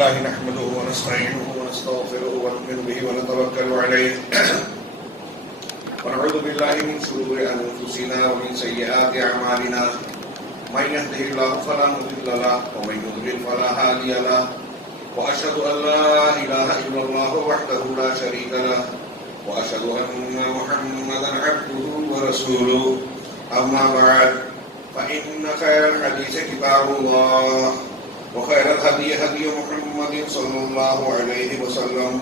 لله نحمده ونستعينه ونستغفره ونؤمن به ونتوكل عليه ونعوذ بالله من شرور أنفسنا ومن سيئات أعمالنا من يهده الله فلا مضل له ومن يضلل فلا هادي له وأشهد أن لا إله إلا الله وحده لا شريك له وأشهد أن محمدا عبده ورسوله أما بعد فإن خير الحديث كتاب الله وخير الهدي هدي محمد صلى الله عليه وسلم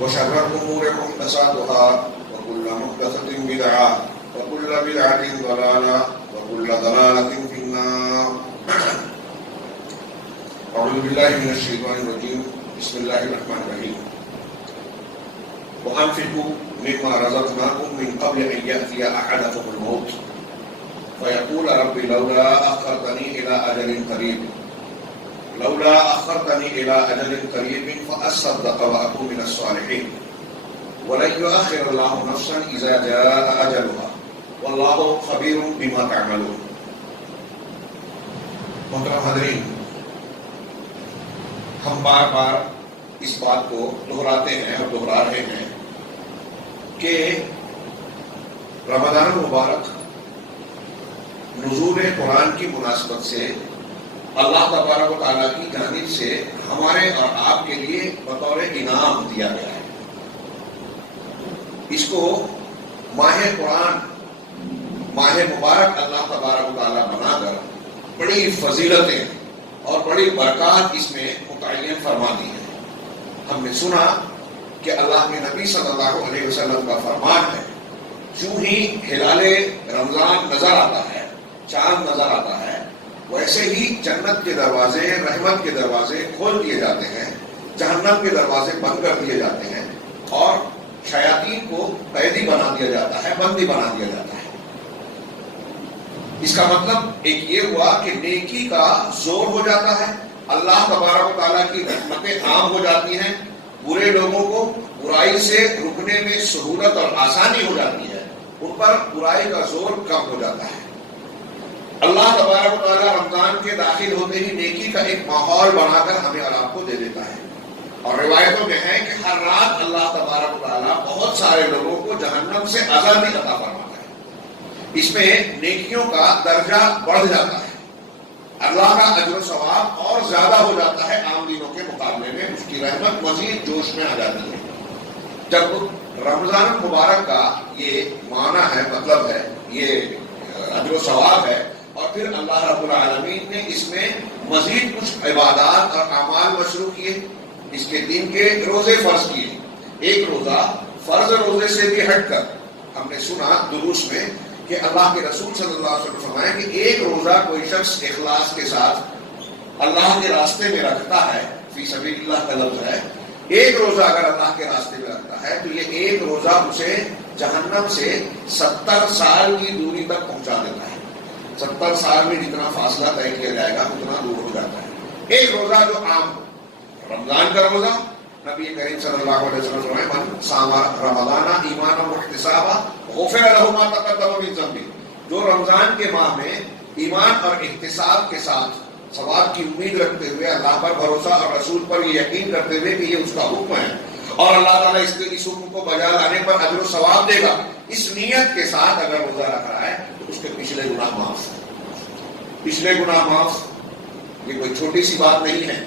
وشر الأمور محدثاتها وكل محدثة بدعة وكل بدعة ضلالة وكل ضلالة في النار. أعوذ بالله من الشيطان الرجيم. بسم الله الرحمن الرحيم. وأنفقوا مما رزقناكم من قبل أن يأتي أحدكم الموت فيقول رب لولا أخرتني إلى أجل قريب فأصدق وأكون من الصالحين ولن يؤخر الله نفسا إذا جاء أجلها والله خبير بما تعملون. محترم حاضرین، ہم بار بار اس بات کو دہراتے ہیں اور دہرا رہے ہیں کہ رمضان المبارک نزول قرآن کی مناسبت سے اللہ تبارک و تعالیٰ کی جانب سے ہمارے اور آپ کے لیے بطور انعام دیا گیا ہے. اس کو ماہ قرآن، ماہ مبارک اللہ تبارک و تعالیٰ بنا کر بڑی فضیلتیں اور بڑی برکات اس میں متعین فرما دی ہیں. ہم نے سنا کہ اللہ کے نبی صلی اللہ علیہ وسلم کا فرمان ہے، جو ہی ہلال رمضان نظر آتا ہے، چاند نظر آتا ہے، ویسے ہی جنت کے دروازے، رحمت کے دروازے کھول دیے جاتے ہیں، جہنم کے دروازے بند کر دیے جاتے ہیں اور شیاطین کو قیدی بنا دیا جاتا ہے، بندی بنا دیا جاتا ہے. اس کا مطلب ایک یہ ہوا کہ نیکی کا زور ہو جاتا ہے، اللہ تبارک و تعالیٰ کی رحمتیں عام ہو جاتی ہیں، برے لوگوں کو برائی سے رکنے میں سہولت اور آسانی ہو جاتی ہے، ان پر برائی کا زور کم ہو جاتا ہے. اللہ تبارک و تعالیٰ رمضان کے داخل ہوتے ہی نیکی کا ایک ماحول بنا کر ہمیں اور آپ کو دے دیتا ہے. اور روایتوں میں ہے کہ ہر رات اللہ تبارک و تعالیٰ بہت سارے لوگوں کو جہنم سے آزادی عطا فرماتا ہے. اس میں نیکیوں کا درجہ بڑھ جاتا ہے، اللہ کا اجر و ثواب اور زیادہ ہو جاتا ہے عام دنوں کے مقابلے میں، اس کی رحمت مزید جوش میں آ جاتی ہے. جب رمضان المبارک کا یہ معنی ہے، مطلب ہے، یہ اجر و ثواب ہے، اور پھر اللہ رب العالمین نے اس میں مزید کچھ عبادات اور اعمال مشروع کیے. اس کے دن کے روزے فرض کیے، ایک روزہ فرض روزے سے بھی ہٹ کر ہم نے سنا دروس میں کہ اللہ کے رسول صلی اللہ علیہ وسلم فرمایا کہ ایک روزہ کوئی شخص اخلاص کے ساتھ اللہ کے راستے میں رکھتا ہے، فی سبیل اللہ کا لفظ ہے، ایک روزہ اگر اللہ کے راستے میں رکھتا ہے تو یہ ایک روزہ اسے جہنم سے 70 سال کی دوری تک پہنچا دیتا ہے. 70 سال میں جتنا فاصلہ طے کیا جائے گا اتنا دور ہو جاتا ہے. ایک روزہ جو عام رمضان کا روزہ، نبی کریم صلی اللہ علیہ وسلم فرمائے من صام رمضان ایمانا واحتسابا غفر له ما تقدم من ذنبه، جو رمضان کے ماہ میں ایمان اور احتساب کے ساتھ ثواب کی امید رکھتے ہوئے، اللہ پر بھروسہ اور رسول پر یہ یقین کرتے ہوئے کہ یہ اس کا حکم ہے اور اللہ تعالیٰ اس حکم کو بجا لانے پر اجر و ثواب دے گا، اس نیت کے ساتھ اگر روزہ رکھ رہا ہے تو اس کے پچھلے گناہ معاف. پچھلے گناہ معاف یہ کوئی چھوٹی سی بات نہیں ہے.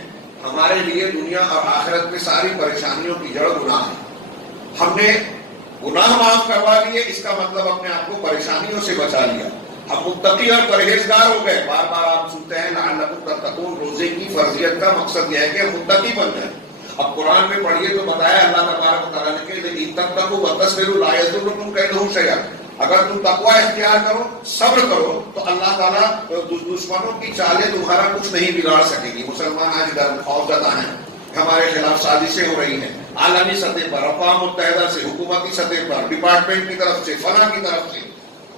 ہمارے لیے دنیا اور آخرت میں ساری پریشانیوں کی جڑ گناہ ہے. ہم نے گناہ معاف کروا لیے، اس کا مطلب اپنے آپ کو پریشانیوں سے بچا لیا. ہم متقی اور پرہیزگار ہو گئے. بار بار آپ سنتے ہیں لعلکم تتقون، روزے کی فرضیت کا مقصد یہ ہے کہ ہم متقی بن جائیں. اب قرآن میں پڑھیے تو بتایا اللہ تبارک و تعالیٰ نے کہ ان تتقوا وتصبروا لا یضرکم کیدہم شیئا، اگر تم تقوی اختیار کرو، صبر کرو تو اللہ تعالیٰ دشمنوں کی چالیں تمہارا کچھ نہیں بگاڑ سکے گی. مسلمان آج خوف زدہ ہیں، ہمارے خلاف سازشیں ہو رہی ہیں عالمی سطح پر، اقوام متحدہ سے، حکومتی سطح پر، ڈپارٹمنٹ کی طرف سے، فلاں کی طرف سے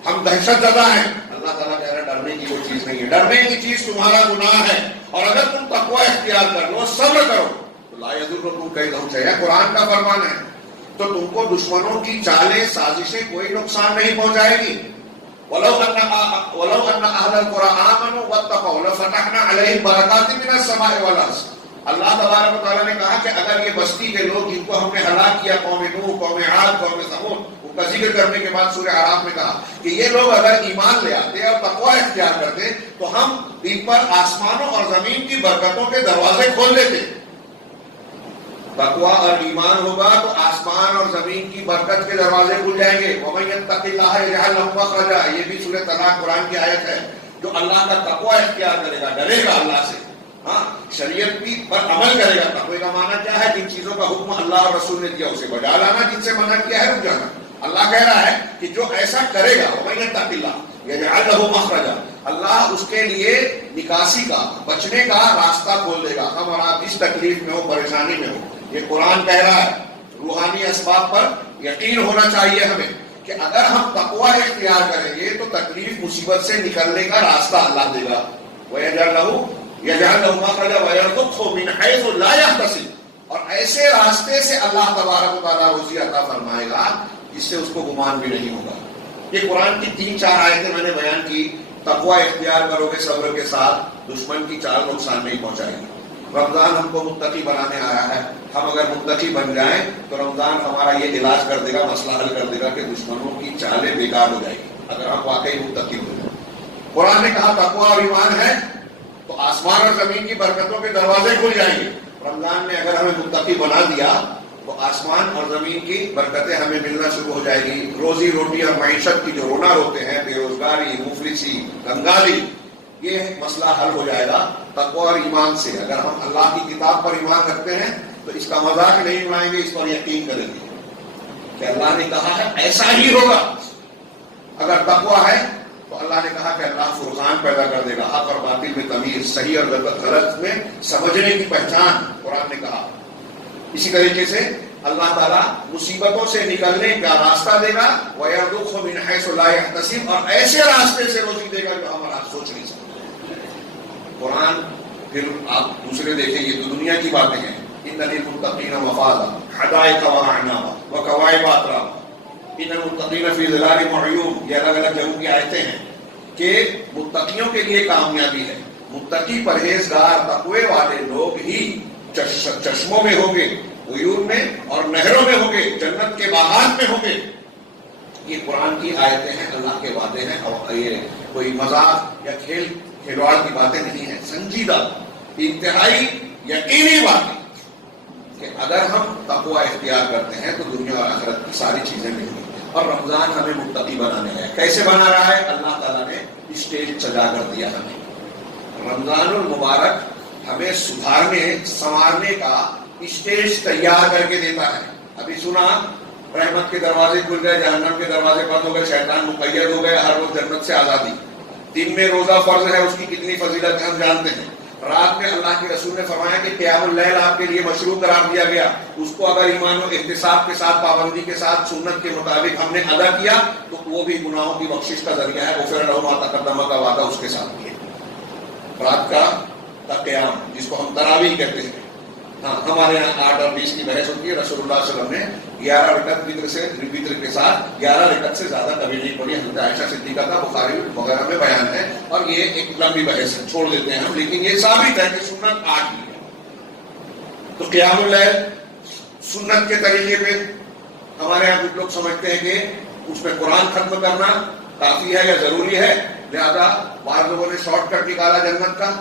ہم دہشت زدہ ہیں. اللہ تعالیٰ کہہ رہا ہے ڈرنے کی وہ چیز نہیں ہے، ڈرنے کی چیز تمہارا گناہ ہے. اور اگر تم تقوی اختیار کر لو، صبر کرو تو لا یضرکم کیدہم شیئا، قرآن کا فرمان ہے، تو تم کو دشمنوں کی چالیں، سازشیں کوئی نقصان نہیں پہنچائے گی. ولو ان اهل القرى آمنوا واتقوا لفتحنا عليهم برکات من السماء والارض. اللہ تبارک و تعالیٰ نے کہا کہ اگر یہ بستی کے لوگ جن کو ہم نے ہلاک کیا، قوم نوح، قوم عاد، قوم ثمود، ان کا ذکر کرنے کے بعد سورہ اعراف میں کہا کہ یہ لوگ اگر ایمان لے آتے اور تقوی اختیار کرتے تو ہم ان پر آسمانوں اور زمین کی برکتوں کے دروازے کھول دیتے. تقوی اور ایمان ہوگا تو آسمان اور زمین کی برکت کے دروازے کھل جائیں گے. وَمَن يَتَّقِ اللَّهَ يَجْعَل لَهُ مَخْرَجًا، یہ بھی سورہ طلاق قرآن کی آیت ہے. جو اللہ کا تقوی اختیار کرے گا، ڈرے گا اللہ سے، ہاں شریعت کی پر عمل کرے گا. تقوی کا معنی کیا ہے؟ جن چیزوں کا حکم اللہ اور رسول نے دیا اسے بجا لانا، جن سے منع کیا ہے رک جانا. اللہ کہہ رہا ہے کہ جو ایسا کرے گا وَمَن يَتَّقِ اللَّهَ يَجْعَل لَهُ مَخْرَجًا، اللہ اس کے لیے نکاسی کا، بچنے کا راستہ کھول دے گا. ہم اور آپ جس تکلیف میں ہو، پریشانی میں ہو، یہ قرآن کہہ رہا ہے. روحانی اسباب پر یقین ہونا چاہیے ہمیں کہ اگر ہم تقوی اختیار کریں گے تو تکلیف مصیبت سے نکلنے کا راستہ اللہ دے گا. يَجْعَلْ لَهُ مَخْرَجًا وَيَرْزُقْهُ مِنْ حَيْثُ لَا يَحْتَسِبُ، اور ایسے راستے سے اللہ تبارک و تعالیٰ روزی عطا فرمائے گا جس سے اس کو گمان بھی نہیں ہوگا. یہ قرآن کی 3-4 آیتیں میں نے بیان کی. تقوی اختیار کرو گے صبر کے ساتھ، دشمن کی چال نقصان نہیں پہنچائے گی. رمضان ہم کو متقی بنانے آیا ہے. ہم اگر متقی بن جائیں تو رمضان ہمارا یہ علاج کر دے گا، مسئلہ حل کر دے گا کہ دشمنوں کی چالیں بیکار ہو جائے گی اگر ہم واقعی متقی ہو جائیں. قرآن نے کہا تقوی اور ایمان ہے تو آسمان اور زمین کی برکتوں کے دروازے کھل جائیں گے. رمضان نے اگر ہمیں متقی بنا دیا تو آسمان اور زمین کی برکتیں ہمیں ملنا شروع ہو جائے گی. روزی روٹی اور معیشت کی جو رونا روتے ہیں، بے روزگاری، مفلسی، کنگالی، یہ مسئلہ حل ہو جائے گا تقوی اور ایمان سے. اگر ہم اللہ کی کتاب پر ایمان رکھتے ہیں تو اس کا مذاق نہیں اڑائیں گے، اس پر یقین کریں گے کہ اللہ نے کہا ہے ایسا ہی ہوگا. اگر تقوی ہے تو اللہ نے کہا کہ اللہ فرقان پیدا کر دے گا، حق اور باطل میں تمیز، صحیح اور غلط میں سمجھنے کی پہچان قرآن نے کہا. اسی طریقے سے اللہ تعالیٰ مصیبتوں سے نکلنے کا راستہ دے گا. وَيَرْزُقْهُ مِنْ حَيْثُ لَا يَحْتَسِبُ، اور ایسے راستے سے روزی دے گا جو ہم اور آپ سوچ نہیں سکتے. قرآن پھر آپ دوسرے دیکھیں، یہ تو دنیا کی باتیں ہیں. إِنَّ لِلْمُتَّقِينَ مَفَازًا حَدَائِقَ وَأَعْنَابًا وَكَوَاعِبَ أَتْرَابًا إِنَّ الْمُتَّقِينَ فِي ظِلَالٍ وَعُيُونٍ. یہ الگ الگ جگہوں کی آیتیں ہیں کہ متقیوں کے لیے کامیابی ہے. متقی پرہیزگار تقوی والے لوگ ہی چشموں میں ہوں گے، عیون میں اور نہروں میں ہوں گے، جنت کے باغات میں ہوں گے. یہ قرآن کی آیتیں ہیں، اللہ کے وعدے ہیں، اور یہ کوئی مذاق یا کھلواڑ کی باتیں نہیں ہیں. سنجیدہ، انتہائی یقینی باتیں کہ اگر ہم تقوی اختیار کرتے ہیں تو دنیا اور آخرت کی ساری چیزیں مل گئی. اور رمضان ہمیں متقی بنانے ہے. کیسے بنا رہا ہے؟ اللہ تعالیٰ نے اسٹیج سجا کر دیا ہمیں. رمضان المبارک ہمیں سدھارنے سنوارنے کا اسٹیج تیار کر کے دیتا ہے. ابھی سنا رحمت کے دروازے کھل گئے، جہنم کے دروازے بند ہو گئے، شیطان مقید ہو گئے، ہر وقت جنت سے آزادی. دن میں روزہ فرض ہے، اس کی کتنی فضیلت ہے ہم جانتے ہیں. رات میں اللہ کے رسول نے فرمایا کہ قیام اللیل آپ کے لیے مشروع قرار دیا گیا. اس کو اگر ایمان و احتساب کے ساتھ، پابندی کے ساتھ، سنت کے مطابق ہم نے ادا کیا تو وہ بھی گناہوں کی بخشش کا ذریعہ ہے. غفر لہ ما تقدم کا وعدہ اس کے ساتھ کیا. رات کا قیام جس کو ہم تراویح کہتے ہیں. ہاں، ہمارے یہاں 8 اور 20 کی بحث ہوتی ہے. رسول اللہ صلی اللہ علیہ وسلم نے 11 رکعت وتر کے ساتھ 11 رکعت سے زیادہ کبھی نہیں پڑھی. حضرت عائشہ صدیقہ کا بخاری وغیرہ میں بیان ہے، اور یہ ایک لمبی بحث ہے، چھوڑ دیتے ہیں ہم. لیکن یہ ثابت ہے کہ سنت 8 کی ہے. تو قیام اللیل سنت کے طریقے پہ ہمارے یہاں کچھ لوگ سمجھتے ہیں کہ اس میں قرآن ختم کرنا کافی ہے یا ضروری ہے، لہذا بعض لوگوں نے شارٹ کٹ نکالا جنت کا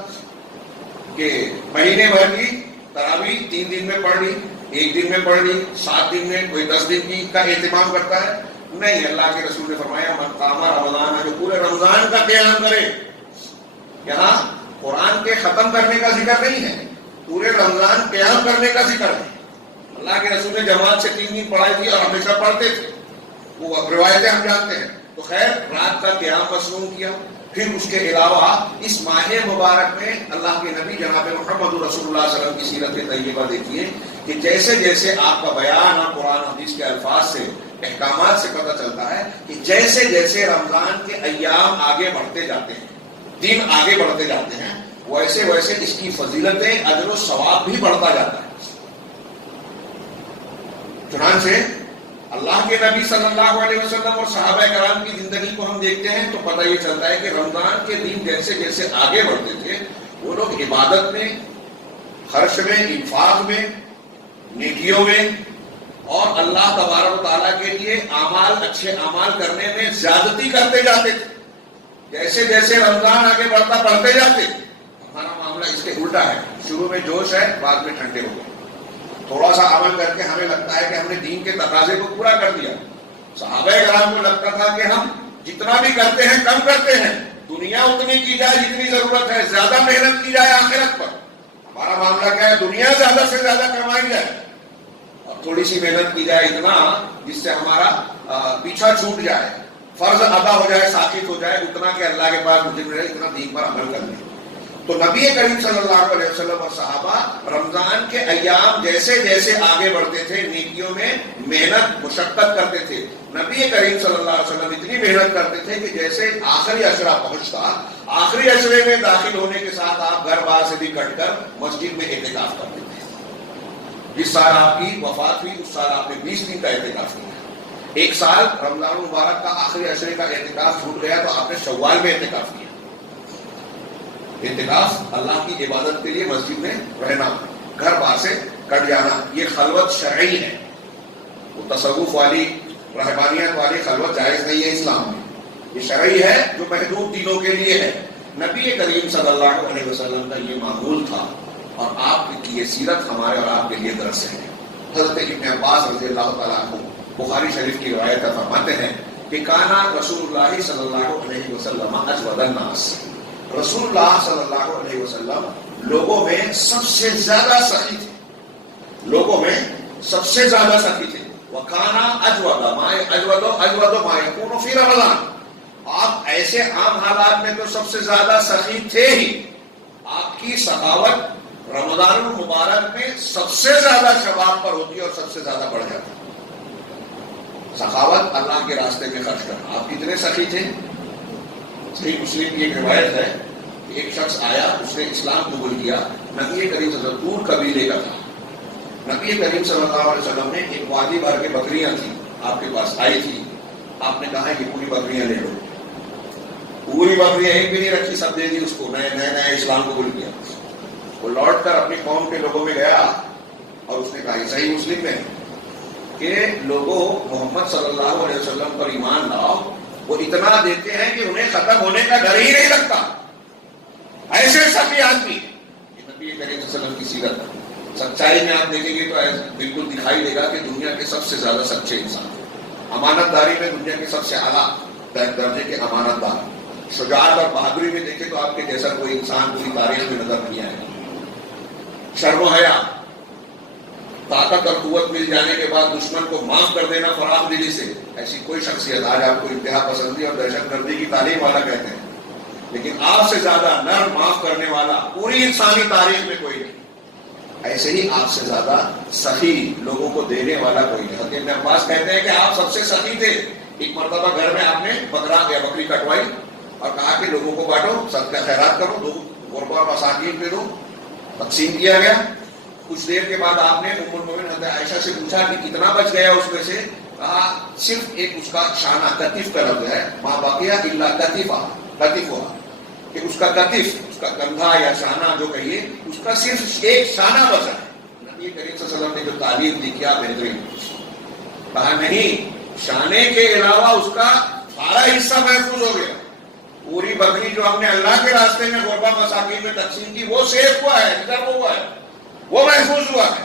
کہ مہینے بھر کی تراویح 3 دن میں پڑھ لی، 1 دن میں پڑھ لی، 7 دن میں، کوئی 10 دن کی کا اہتمام کرتا ہے. نہیں، اللہ کے رسول نے فرمایا من قام رمضان ہے، جو پورے رمضان کا قیام کرے. یہاں قرآن کے ختم کرنے کا ذکر نہیں ہے، پورے رمضان قیام کرنے کا ذکر ہے. اللہ کے رسول نے جماعت سے 3 دن پڑھائی تھی اور ہمیشہ پڑھتے تھے، وہ روایتیں ہم جانتے ہیں. تو خیر، رات کا قیام مصنون کیا. پھر اس کے علاوہ اس ماہ مبارک میں اللہ کے نبی جناب محمد رسول اللہ صلی اللہ علیہ وسلم کی سیرت طیبہ دیکھیے کہ جیسے جیسے آپ کا بیان اور قرآن حدیث کے الفاظ سے، احکامات سے پتہ چلتا ہے کہ جیسے جیسے رمضان کے ایام آگے بڑھتے جاتے ہیں، دن آگے بڑھتے جاتے ہیں، ویسے ویسے اس کی فضیلتیں، اجر و ثواب بھی بڑھتا جاتا ہے. چنانچہ اللہ کے نبی صلی اللہ علیہ وسلم اور صحابہ کرام کی زندگی کو ہم دیکھتے ہیں تو پتہ یہ چلتا ہے کہ رمضان کے دن جیسے جیسے آگے بڑھتے تھے وہ لوگ عبادت میں، خرچ میں، انفاق میں، نیکیوں میں اور اللہ تبارک و تعالیٰ کے لیے اچھے اعمال کرنے میں زیادتی کرتے جاتے تھے. جیسے جیسے رمضان آگے بڑھتے جاتے، ہمارا معاملہ اس کے الٹا ہے. شروع میں جوش ہے، بعد میں ٹھنڈے ہو گئے. تھوڑا سا عمل کر کے ہمیں لگتا ہے کہ ہم نے دین کے تقاضے کو پورا کر دیا. صحابہ کرام کو لگتا تھا کہ ہم جتنا بھی کرتے ہیں کم کرتے ہیں، دنیا اتنی کی جائے جتنی ضرورت ہے، زیادہ محنت کی جائے آخرت پر. ہمارا معاملہ کیا ہے؟ دنیا زیادہ سے زیادہ کمائی جائے اور تھوڑی سی محنت کی جائے اتنا جس سے ہمارا پیچھا چھوٹ جائے، فرض ادا ہو جائے، ثابت ہو جائے اتنا کہ اللہ کے پاس مجھے ملے، اتنا دین پر عمل کر لیں. تو نبی کریم صلی اللہ علیہ وسلم اور صحابہ رمضان کے ایام جیسے جیسے آگے بڑھتے تھے نیکیوں میں محنت مشقت کرتے تھے. نبی کریم صلی اللہ علیہ وسلم اتنی محنت کرتے تھے کہ جیسے آخری عشرہ پہنچتا، آخری عشرے میں داخل ہونے کے ساتھ آپ گھر بار سے بھی کٹ کر مسجد میں اعتکاف کرتے تھے. جس سال آپ کی وفات ہوئی اس سال آپ نے 20 دن کا اعتکاف کیا. ایک سال رمضان مبارک کا آخری عشرے کا اعتکاف چھوٹ گیا تو آپ نے شوال میں اعتکاف کیا. اعتکاف اللہ کی عبادت کے لیے مسجد میں رہنا، گھر بار سے کٹ جانا، یہ خلوت شرعی ہے. وہ تصوف والی رہبانیت والی خلوت جائز نہیں ہے اسلام میں. یہ شرعی ہے جو محدود دینوں کے لیے ہے. نبی کریم صلی اللہ علیہ وسلم کا یہ معمول تھا اور آپ کی یہ سیرت ہمارے اور آپ کے لیے درس ہے. حضرت ابن عباس رضی اللہ تعالیٰ عنہ بخاری شریف کی روایت فرماتے ہیں کہ کانا رسول اللہ صلی اللہ علیہ وسلم اجود الناس. رسول اللہ صلی اللہ علیہ وسلم لوگوں میں سب سے زیادہ سخی تھے. لوگوں میں سب سے زیادہ سخی تھے. وکانا اجود ما یکون فی رمضان. آپ ایسے عام حالات میں تو سب سے زیادہ سخی تھے ہی، آپ کی سخاوت رمضان المبارک میں سب سے زیادہ شباب پر ہوتی اور سب سے زیادہ بڑھ جاتی. سخاوت اللہ کے راستے میں خرچ کرنا. آپ کتنے سخی تھے؟ صحیح مسلم کی ایک روایت ہے کہ ایک شخص آیا، اس نے اسلام قبول کیا. نبی کریم صلی اللہ علیہ وسلم دور قبیلے کا تھا. نبی کریم صلی اللہ علیہ وسلم نے ایک وادی بھر کے بکریاں تھیں آپ کے پاس آئی تھی. آپ نے کہا کہ پوری بکریاں لے لو. پوری بکریاں ایک بھی نہیں رکھی، سب دے دی اس کو. نئے اسلام قبول کیا. وہ لوٹ کر اپنی قوم کے لوگوں میں گیا اور اس نے کہا، یہ صحیح مسلم میں کہ لوگوں محمد صلی اللہ علیہ وسلم پر ایمان لاؤ. وہ اتنا دیتے ہیں کہ انہیں ختم ہونے کا ڈر ہی نہیں لگتا. ایسے سچے آدمی یہ نبی کریم صلی اللہ علیہ وسلم کی سیرت ہے. سچائی میں آپ دیکھیں گے تو بالکل دکھائی دے گا کہ دنیا کے سب سے زیادہ سچے انسان. امانت داری میں دنیا کے سب سے اعلیٰ درجے کے امانت دار. شجاعت اور بہادری میں دیکھیں تو آپ کے جیسا کوئی انسان پوری تاریخ میں نظر نہیں آئے گا. شرم و حیا، طاقت اور قوت مل جانے کے بعد دشمن کو معاف کر دینا فراخ دلی سے، ایسی کوئی شخصیت آج آپ کو انتہا پسندی اور دہشت گردی کی تعلیم والا کہتے ہیں، لیکن آپ سے زیادہ نرم معاف کرنے والا پوری انسانی تاریخ میں کوئی نہیں. ایسے ہی آپ سے زیادہ سخی لوگوں کو دینے والا کوئی نہیں. حضرت ابن عباس کہتے ہیں کہ آپ سب سے سخی تھے. ایک مرتبہ گھر میں آپ نے بکرا یا بکری کٹوائی اور کہا کہ لوگوں کو بانٹو، صدقہ خیرات کرو، دو غربا اور مساکین پہ دو. تقسیم کیا گیا. کچھ دیر کے بعد آپ نے ام المومنین حضرت عائشہ سے پوچھا کہ کتنا بچ گیا اس میں سے. کہا صرف ایک اس کا شانہ، کتف کا لفظ ہے، ما بقیہ الا کتفا، کتف ہوا کہ اس کا کتف، اس کا کندھا یا شانہ جو کہیے، اس کا صرف ایک شانہ بچا ہے. نبی کریم صلی اللہ علیہ وسلم نے جو تعلیم دی کیا بہترین. کہا نہیں، شانے کے علاوہ اس کا سارا حصہ محفوظ ہو گیا. پوری بکری جو ہم نے اللہ کے راستے میں غربا مساکین میں تقسیم کی وہ سیف ہوا ہے، ریزرو ہوا ہے، وہ محفوظ ہوا ہے.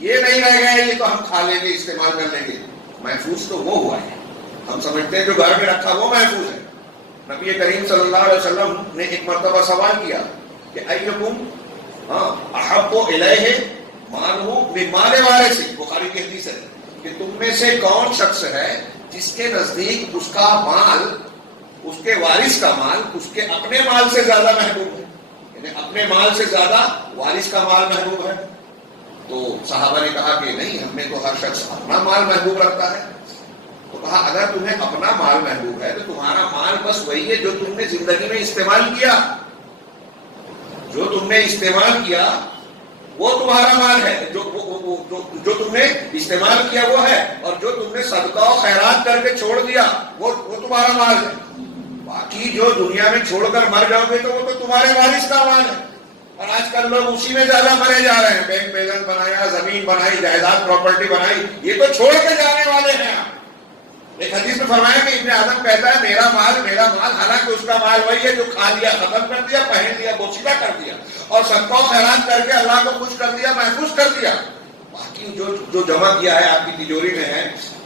یہ نہیں رہ گیا یہ تو ہم کھا لیں گے، استعمال کر لیں گے. محفوظ تو وہ ہوا ہے. ہم سمجھتے ہیں جو گھر میں رکھا وہ محفوظ ہے. نبی کریم صلی اللہ علیہ وسلم نے ایک مرتبہ سوال کیا کہ ایکم احب الیہ مالہ من مال وارث، بخاری کی حدیث ہے کہ تم میں سے کون شخص ہے جس کے نزدیک اس کا مال، اس کے وارث کا مال اس کے اپنے مال سے زیادہ محبوب ہے. یعنی اپنے مال سے زیادہ وارث کا مال محبوب ہے. تو صحابہ نے کہا کہ نہیں، ہم نے تو ہر شخص اپنا مال محبوب رکھتا ہے. تو کہا اگر تمہیں اپنا مال محبوب ہے تو تمہارا مال بس وہی ہے جو تم نے زندگی میں استعمال کیا. جو تم نے استعمال کیا وہ تمہارا مال ہے. جو جو تم نے استعمال کیا وہ ہے، اور جو تم نے صدقہ و خیرات کر کے چھوڑ دیا وہ تمہارا مال ہے. باقی جو دنیا میں چھوڑ کر مر جاؤ گے تو وہ تو تمہارے وارث کا مال ہے. اور آج کل لوگ اسی میں زیادہ مرے جا رہے ہیں. بینک بیلنس بنایا، زمین بنائی، جائیداد پراپرٹی بنائی، یہ تو چھوڑ کے جانے والے ہیں. ایک حدیث میں فرمایا کہ ابن آدم کہتا ہے میرا مال، حالانکہ اس کا مال وہی ہے جو کھا لیا، ختم کر دیا، پہن لیا، بوسیدہ کر دیا، اور صدقہ و خیرات کر کے اللہ کو خوش کر دیا، محفوظ کر دیا. باقی جو جمع کیا ہے آپ کی تجوری میں ہے،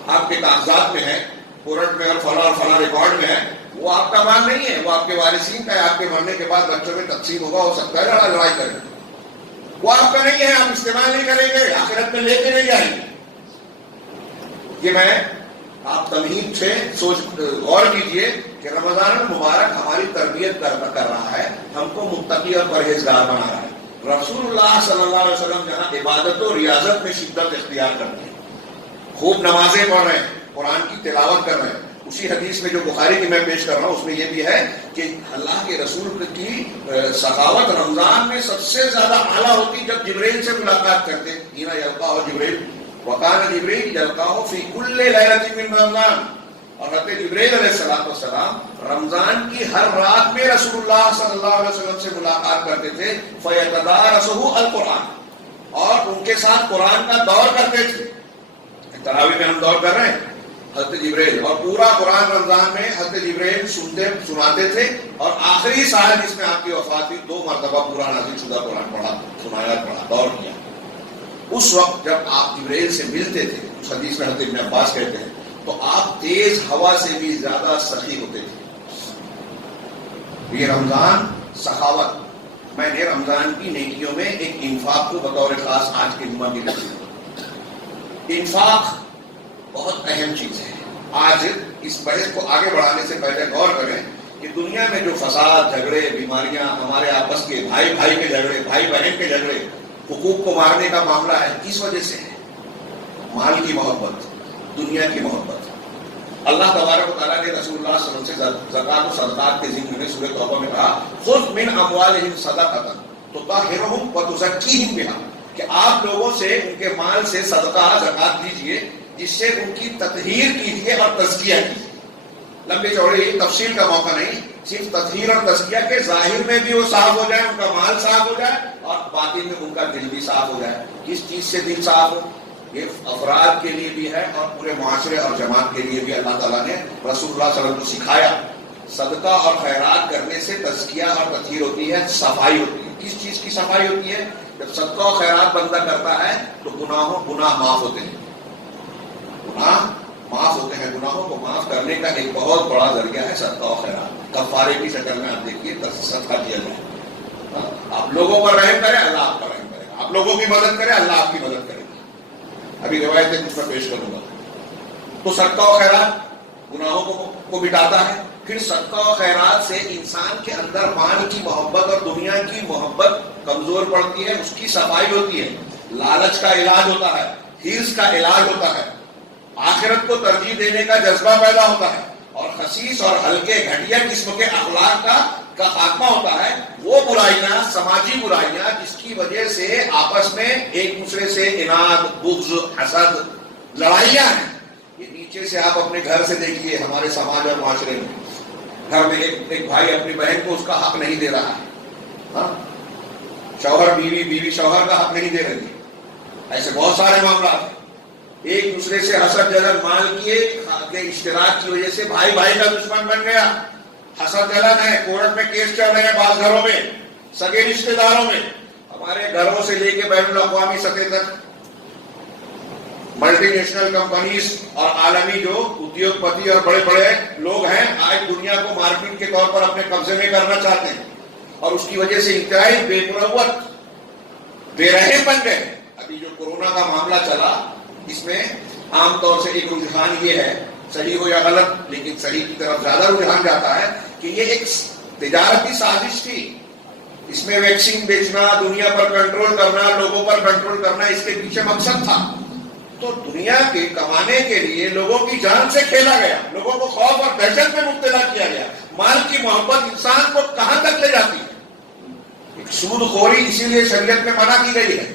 آپ کے کاغذات میں ہے، کورٹ میں اور فلاں ریکارڈ میں ہے، وہ آپ کا مال نہیں ہے، وہ آپ کے وارثین کا ہے. آپ کے مرنے کے بعد بچوں میں تقسیم ہوگا، ہو سکتا ہے لڑائی کریں، وہ آپ کا نہیں ہے، آپ استعمال نہیں کریں گے، آخرت میں لے کے نہیں جائیں گے. یہ میں آپ تمہید سے غور کیجئے کہ رمضان المبارک ہماری تربیت کر رہا ہے، ہم کو متقی اور پرہیزگار بنا رہا ہے. رسول اللہ صلی اللہ علیہ وسلم جہاں عبادت و ریاضت میں شدت اختیار کرتے ہیں، خوب نمازیں پڑھ رہے ہیں، قرآن کی تلاوت کر رہے ہیں، اسی حدیث میں جو بخاری کی میں پیش کر رہا ہوں اس میں یہ بھی ہے کہ اللہ کے رسول کی سخاوت رمضان میں سب سے زیادہ اعلیٰ ہوتی جب جبریل سے ملاقات کرتے. حین یلقاہ جبریل وکان جبریل یلقاہ فی کل لیلۃ من رمضان. اور حضرت جبریل علیہ السلام رمضان کی ہر رات میں رسول اللہ صلی اللہ علیہ وسلم سے ملاقات کرتے تھے. فیتدارسہ القرآن، اور ان کے ساتھ قرآن کا دور کرتے تھے. تراویح میں ہم دور کر رہے ہیں، حضرت جبریل، اور پورا قرآن رمضان میں حضرت جبریل سناتے تھے. اور آخری سال جس میں آپ کی وفات ہوئی 2 مرتبہ پورا نازل شدہ قرآن پڑھا، سنایا، پڑھا، دور کیا. اس وقت جب آپ جبریل سے ملتے تھے، اس حدیث میں حضرت ابن عباس کہتے ہیں، تو آپ تیز ہوا سے بھی زیادہ سخی ہوتے تھے. یہ رمضان سخاوت. میں نے رمضان کی نیکیوں میں ایک انفاق کو بطور خاص آج کے جمعہ کی لکھی. انفاق بہت اہم چیز ہے. آج اس بحث کو آگے بڑھانے سے پہلے غور کریں کہ دنیا میں جو فساد، جھگڑے، بیماریاں، ہمارے آپس کے بھائی کے جھگڑے، بھائی بہن کے جھگڑے، حقوق کو مارنے کا معاملہ ہے، کس وجہ سے ہے؟ مال کی محبت، دنیا کی محبت. اللہ تبارک و تعالیٰ نے رسول اللہ صلی اللہ علیہ وسلم سے زکوٰۃ و صدقات کے ذکر میں سورۃ توبہ میں کہا خذ من اموالہم صدقۃ تطہرہم وتزکیہم بہا، کہ آپ لوگوں سے ان کے مال سے صدقہ زکوٰۃ دیجئے جس سے ان کی تطہیر کیجیے اور تزکیہ کیجیے. لمبی چوڑی تفصیل کا موقع نہیں، صرف تطہیر اور تزکیہ کے ظاہر میں بھی وہ صاف ہو جائے، ان کا مال صاف ہو جائے، اور باطن میں ان کا دل بھی صاف ہو جائے. کس چیز سے دل صاف ہو؟ یہ افراد کے لیے بھی ہے اور پورے معاشرے اور جماعت کے لیے بھی اللہ تعالیٰ نے رسول اللہ صلی اللہ علیہ وسلم کو سکھایا. صدقہ اور خیرات کرنے سے تزکیہ اور تطہیر ہوتی ہے، صفائی ہوتی ہے. کس چیز کی صفائی ہوتی ہے؟ جب صدقہ و خیرات بندہ کرتا ہے تو گناہ معاف ہوتے ہیں. گناہ معاف ہوتے ہیں. گناہوں کو معاف کرنے کا ایک بہت بڑا ذریعہ ہے صدقہ و خیرات. کفارے کی شکل میں آپ دیکھیے صدقہ کیا جائے. آپ لوگوں پر رحم کریں، اللہ آپ پر رحم کرے گا. آپ لوگوں کی مدد کریں، اللہ آپ کی مدد کرے گا. ابھی روایتیں کچھ میں پیش کروں گا. تو صدقہ و خیرات گناہوں کو مٹاتا ہے. پھر صدقہ و خیرات سے انسان کے اندر مال کی محبت اور دنیا کی محبت کمزور پڑتی ہے، اس کی صفائی ہوتی ہے. لالچ کا علاج ہوتا ہے، حرص کا علاج ہوتا ہے، آخرت کو ترجیح دینے کا جذبہ پیدا ہوتا ہے، اور خسیس اور ہلکے گھٹیا قسم کے اخلاق کا خاتمہ ہوتا ہے. وہ برائیاں، سماجی برائیاں جس کی وجہ سے آپس میں ایک دوسرے سے اناد، بغض، حسد، لڑائیاں ہیں. یہ نیچے سے آپ اپنے گھر سے دیکھیے، ہمارے سماج اور معاشرے میں گھر میں ایک بھائی اپنی بہن کو اس کا حق نہیں دے رہا ہے، شوہر بیوی شوہر کا حق نہیں دے رہی. ایسے بہت سارے معاملات ہیں. ایک دوسرے سے حسد جلن، مال کے اشتراک کی وجہ سے بھائی کا دشمن بن گیا. حسد جلن ہے، کورٹ میں کیس چل رہے ہیں بعض گھروں میں، سگے رشتے داروں میں. ہمارے گھروں سے لے کے بین الاقوامی سطح تک ملٹی نیشنل کمپنیز اور عالمی جو ادیوگ پتی اور بڑے بڑے لوگ ہیں آج دنیا کو مارکیٹ کے طور پر اپنے قبضے میں کرنا چاہتے ہیں، اور اس کی وجہ سے انتہائی بے مروت، بے رحم بن گئے. ابھی جو کورونا کا معاملہ چلا، اس میں عام طور سے ایک رجحان یہ ہے، صحیح ہو یا غلط، لیکن صحیح کی طرف زیادہ رجحان جاتا ہے کہ یہ ایک تجارتی سازش تھی. اس میں ویکسین بیچنا، دنیا پر کنٹرول کرنا، لوگوں پر کنٹرول کرنا، اس کے پیچھے مقصد تھا. تو دنیا کے کمانے کے لیے لوگوں کی جان سے کھیلا گیا، لوگوں کو خوف اور دہشت میں مبتلا کیا گیا. مال کی محبت انسان کو کہاں تک لے جاتی ہے؟ ایک سود خوری اسی لیے شریعت میں منع کی گئی ہے.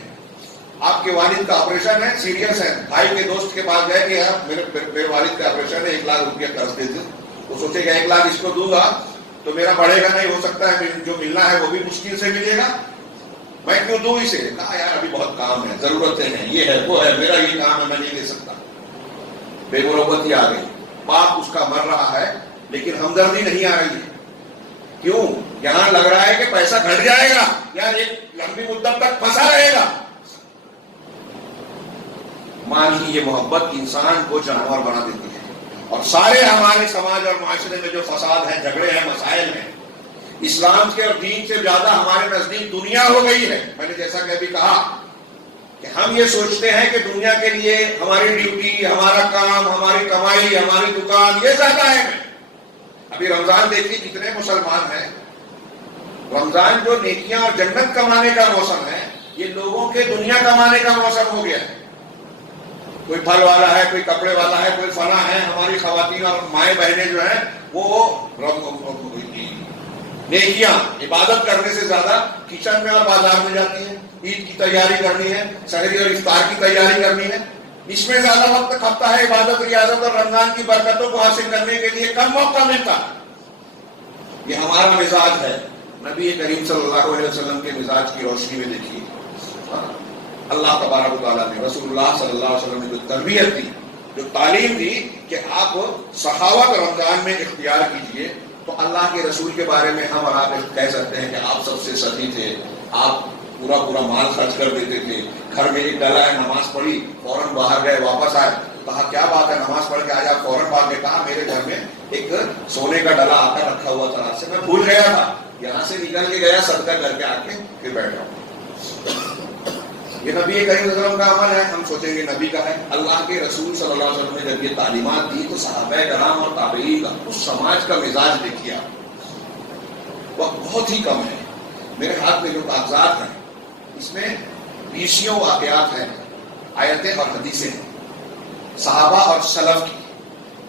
آپ کے والد کا آپریشن ہے، سیریس ہے، بھائی کے دوست کے پاس گئے کہ یار میرے والد کا آپریشن ہے، 1 لاکھ روپیہ قرض دے دیں. وہ سوچے گا 1 لاکھ اس کو دوں گا تو میرا بڑھے گا نہیں، ہو سکتا ہے جو ملنا ہے وہ بھی مشکل سے ملے گا، میں کیوں دوں اسے. کہا یار ابھی بہت کام ہے، ضرورتیں ہیں، یہ ہے وہ ہے، میرا یہ کام ہے، میں نہیں دے سکتا. بے مروتی آ گئی، باپ اس کا مر رہا ہے لیکن ہمدردی نہیں آ رہی ہے. کیوں؟ یہاں لگ رہا ہے کہ پیسہ گھٹ جائے گا یا ایک لمبی مدت تک پھنسا رہے گا. مال کی یہ محبت انسان کو جانور بنا دیتی ہے. اور سارے ہمارے سماج اور معاشرے میں جو فساد ہیں، جھگڑے ہیں، مسائل ہیں، اسلام کے اور دین سے زیادہ ہمارے نزدیک دنیا ہو گئی ہے. میں نے جیسا کہ ابھی کہا کہ ہم یہ سوچتے ہیں کہ دنیا کے لیے ہماری ڈیوٹی، ہمارا کام، ہماری کمائی، ہماری دکان یہ زیادہ ہے. ابھی رمضان دیکھیے کتنے مسلمان ہیں. رمضان جو نیکیاں اور جنت کمانے کا موسم ہے، یہ لوگوں کے دنیا کمانے کا موسم ہو گیا ہے. کوئی پھل والا ہے، کوئی کپڑے والا ہے، کوئی فلاں ہے. ہماری خواتین اور مائیں بہنیں جو ہیں وہ نیکیاں عبادت کرنے سے زیادہ کچن میں اور بازار میں جاتی ہیں. عید کی تیاری کرنی ہے، سحری اور افطار کی تیاری کرنی ہے، اس میں زیادہ وقت کھپتا ہے. عبادت، ریاضت اور رمضان کی برکتوں کو حاصل کرنے کے لیے کم موقع ملتا. یہ ہمارا مزاج ہے. نبی کریم صلی اللہ علیہ وسلم کے مزاج کی روشنی میں دیکھیے، اللہ تبارک و تعالیٰ نے، رسول اللہ صلی اللہ علیہ وسلم نے جو تربیت دی، جو تعلیم دی کہ آپ سخاوت رمضان میں اختیار کیجئے، تو اللہ کے رسول کے بارے میں ہم اور آپ کہہ سکتے ہیں کہ آپ سب سے سخی تھے. آپ پورا مال خرچ کر دیتے تھے. گھر میں ایک ڈلا ہے، نماز پڑھی، فوراً باہر گئے، واپس آئے، کہا کیا بات ہے، نماز پڑھ کے آج آپ فوراً بھاگ گئے. کہا میرے گھر میں ایک سونے کا ڈلا آ کر رکھا ہوا تھا، رات سے میں بھول گیا تھا، یہاں سے نکل کے گیا، صدقہ کر کے آ کے پھر بیٹھا ہوں. یہ نبی کریم صلی اللہ علیہ وسلم کا عمل ہے. ہم سوچیں گے نبی کا ہے. اللہ کے رسول صلی اللہ علیہ وسلم نے جب یہ تعلیمات دی تو صحابہ کرام اور تابعین کا، اس سماج کا مزاج دیکھیے آپ. وقت بہت ہی کم ہے. میرے ہاتھ میں جو کاغذات ہیں اس میں 20 واقعات ہیں، آیتیں اور حدیثیں ہیں صحابہ اور سلف کی.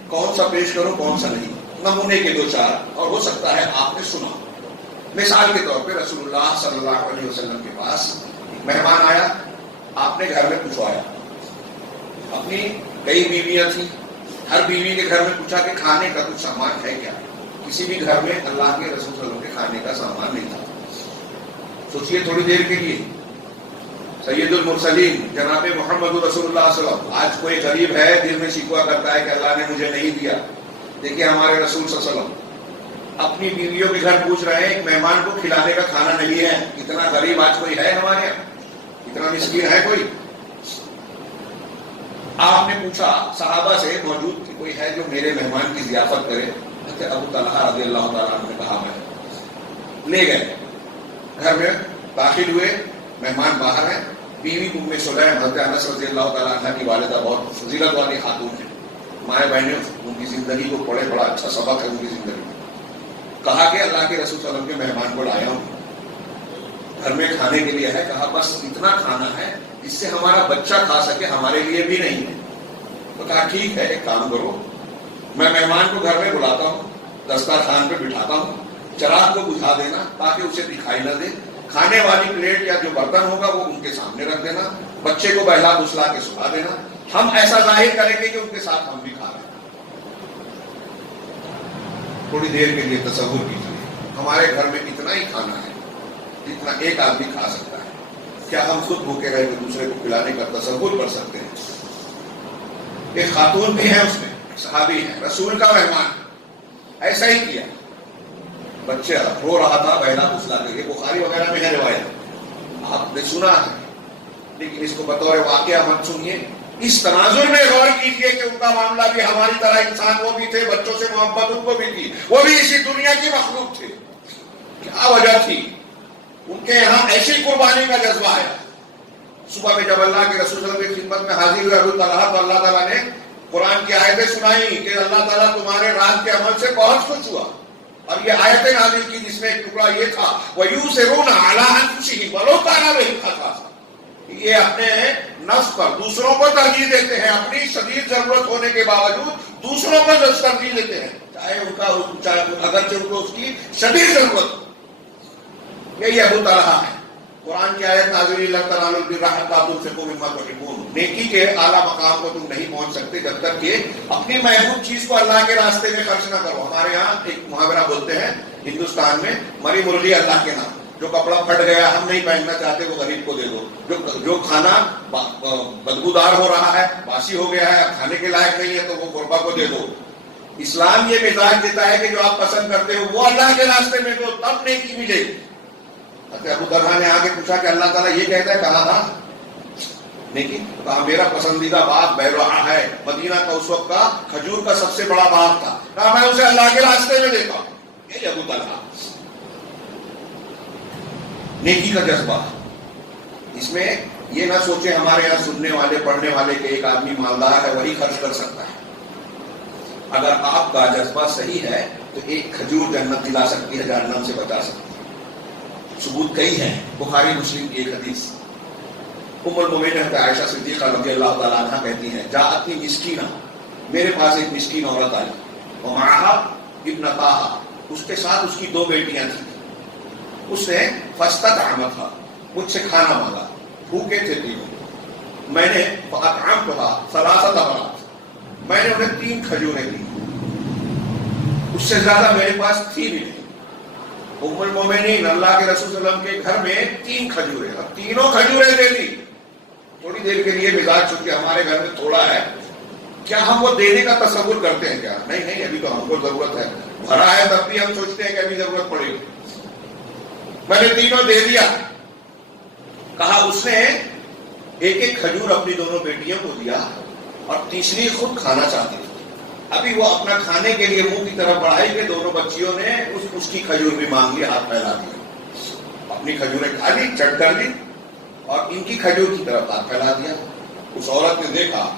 کون سا پیش کروں کون سا نہیں، نمونے کے 2-4، اور ہو سکتا ہے آپ نے سنا. مثال کے طور پہ رسول اللہ صلی اللہ علیہ وسلم کے پاس ایک مہمان آیا، آپ نے گھر میں پوچھوایا. اپنی کئی بیویاں تھیں، ہر بیوی کے گھر میں پوچھا کہ کھانے کا کچھ سامان ہے کیا. کسی بھی گھر میں اللہ کے رسول صلی اللہ علیہ وسلم کے کھانے کا سامان نہیں تھا. سوچئے تھوڑی دیر کے لیے، سید المرسلین جناب محمد رسول اللہ صلی اللہ علیہ وسلم. آج کوئی غریب ہے دل میں شکوہ کرتا ہے کہ اللہ نے مجھے نہیں دیا. دیکھیے ہمارے رسول صلی اللہ علیہ وسلم اپنی بیویوں کے گھر پوچھ رہے ہیں، ایک مہمان کو کھلانے کا کھانا نہیں ہے. اتنا غریب آج کوئی ہے ہمارے یہاں؟ اتنا مسکین ہے کوئی؟ آپ نے پوچھا صحابہ سے، موجود کہ کوئی ہے جو میرے مہمان کی ضیافت کرے؟ ابو طلحہ رضی اللہ تعالیٰ عنہ نے کہا میں. لے گئے، گھر میں داخل ہوئے، مہمان باہر ہیں. بیوی ام سلیم حضرت انس رضی اللہ تعالیٰ عنہ کی والدہ بہت فضیلت والی خاتون ہیں. مائیں بہنیں ان کی زندگی کو پڑھے، بڑا اچھا سبق ہے ان کی زندگی. کہا کہ اللہ کے رسول صلی اللہ علیہ وسلم کے مہمان کو لایا ہوں، گھر میں کھانے کے لیے ہے. کہا بس اتنا کھانا ہے جس سے ہمارا بچہ کھا سکے، ہمارے لیے بھی نہیں ہے. تو کہا ٹھیک ہے، ایک کام کرو، میں مہمان کو گھر میں بلاتا ہوں، دسترخوان پہ بٹھاتا ہوں، چراغ کو بجھا دینا تاکہ اسے دکھائی نہ دے. کھانے والی پلیٹ یا جو برتن ہوگا وہ ان کے سامنے رکھ دینا، بچے کو بہلا بسلا کے سلا دینا. ہم ایسا ظاہر کریں گے کہ ان کے ساتھ ہم بھی کھا رہے ہیں. تھوڑی دیر کے لیے تصور کیجیے، ہمارے گھر میں اتنا ہی کھانا ہے جتنا ایک آدمی کھا سکتا ہے. کیا ہم خود بھوکے رہے تو دوسرے کو کھلانے کا تصور کر سکتے ہیں؟ ایک خاتون بھی ہے، اس میں صحابی ہے، رسول کا مہمان، ایسا ہی کیا. بچہ رو رہا تھا، بہلا پھسلا کے. یہ بخاری وغیرہ میں ہے روایت، آپ نے سنا ہے، لیکن اس کو بطور واقعہ مت سنیے. اس تناظر میں غور کیجیے کہ ان کا معاملہ بھی ہماری طرح انسان وہ بھی تھے، بچوں سے محبت ان کو بھی تھی، وہ بھی اسی دنیا کی مخلوق تھے. کیا وجہ تھی؟ ان کے یہاں ایسی قربانی کا جذبہ ہے. صبح میں جب اللہ کے رسول صلی اللہ علیہ وسلم کی خدمت میں حاضر ہوئے ابو طلحہ، تو اللہ تعالیٰ نے قرآن کی آیتیں سنائی کہ اللہ تعالیٰ تمہارے رات کے عمل سے بہت خوش ہوا. اور یہ آیتیں نازل کی جس میں ایک ٹکڑا یہ تھا، وَيُؤْثِرُونَ عَلَىٰ أَنفُسِهِمْ وَلَوْ كَانَ بِهِمْ خَصَاصَةٌ. یہ اپنے نفس پر دوسروں کو ترجیح دیتے ہیں، اپنی شدید ضرورت ہونے کے باوجود دوسروں کو ترجیح دیتے ہیں، چاہے اگرچہ ان کو اس کی شدید ضرورت. یہی ابو طلحہ ہے. قرآن کی آیت نازل لن تنالوا البر حتى تنفقوا مما تحبون، نیکی کے اعلیٰ مقام کو تم نہیں پہنچ سکتے جب تک کہ اپنی محبوب چیز کو اللہ کے راستے میں خرچ نہ کرو. ہمارے ہاں ایک محاورہ بولتے ہیں ہندوستان میں، مری مرغی اللہ کے نام. جو کپڑا پھٹ گیا ہم نہیں پہننا چاہتے وہ غریب کو دے دو، جو کھانا بدبودار ہو رہا ہے، باسی ہو گیا ہے، کھانے کے لائق نہیں ہے تو وہ غربا کو دے دو. اسلام یہ مزاج دیتا ہے کہ جو آپ پسند کرتے ہو وہ اللہ کے راستے میں دو، تب نیکی ملے گی. ابو طلحہ نے آگے پوچھا کہ اللہ تعالیٰ یہ کہتا ہے کہا تھا نیکی؟ کہا میرا پسندیدہ باغ بیروحہ ہے، مدینہ کا اس وقت کا کھجور کا سب سے بڑا باغ تھا. کہا میں اسے اللہ کے راستے میں دیتا ہوں. یہ ابو طلحہ نیکی کا جذبہ. اس میں یہ نہ سوچے ہمارے یہاں سننے والے پڑھنے والے کہ ایک آدمی مالدار ہے وہی خرچ کر سکتا ہے. اگر آپ کا جذبہ صحیح ہے تو ایک کھجور جنت دلا سکتی ہے، جہنم سے بچا سکتی ہے. ثبوت کئی ہیں، بخاری مسلم کی ایک حدیث. ام المومنین عائشہ صدیقہ رضی اللہ تعالیٰ عنہ کہتی ہیں جاءتنی مسکینہ، میرے پاس ایک مسکین عورت آئی، ومعہا ابنتاہا، اس کے ساتھ اس کی 2 بیٹیاں تھیں. اس نے فاستطعمتھا، مجھ سے کھانا مانگا، بھوکے تھے تینوں. میں نے فاطعمتھا 3 تمرات، میں نے انہیں 3 کھجوریں دی، اس سے زیادہ میرے پاس تھی بھی نہیں. ام المومنین اللہ کے رسول صلی اللہ علیہ وسلم کے گھر میں 3 کھجوریں، اب تینوں کھجوریں دے دی. تھوڑی دیر کے لیے مزاج چونکہ ہمارے گھر میں تھوڑا ہے، کیا ہم وہ دینے کا تصور کرتے ہیں؟ کیا نہیں ابھی تو ہم کو ضرورت ہے، بھرا ہے تب بھی ہم سوچتے ہیں کہ ابھی ضرورت پڑے گی. میں نے تینوں دے دیا. کہا اس نے ایک ایک کھجور اپنی دونوں بیٹیوں کو دیا اور تیسری خود کھانا چاہتی تھی. ابھی وہ اپنا کھانے کے لیے منہ کی طرف بڑھائی کہ دونوں بچیوں نے اس کی کھجور بھی مانگ لی، ہاتھ پھیلا دیا. اپنی کھجوریں کھا لی، چٹ کر لی اور ان کی کھجور کی طرف ہاتھ پھیلا دیا. اس عورت نے دیکھا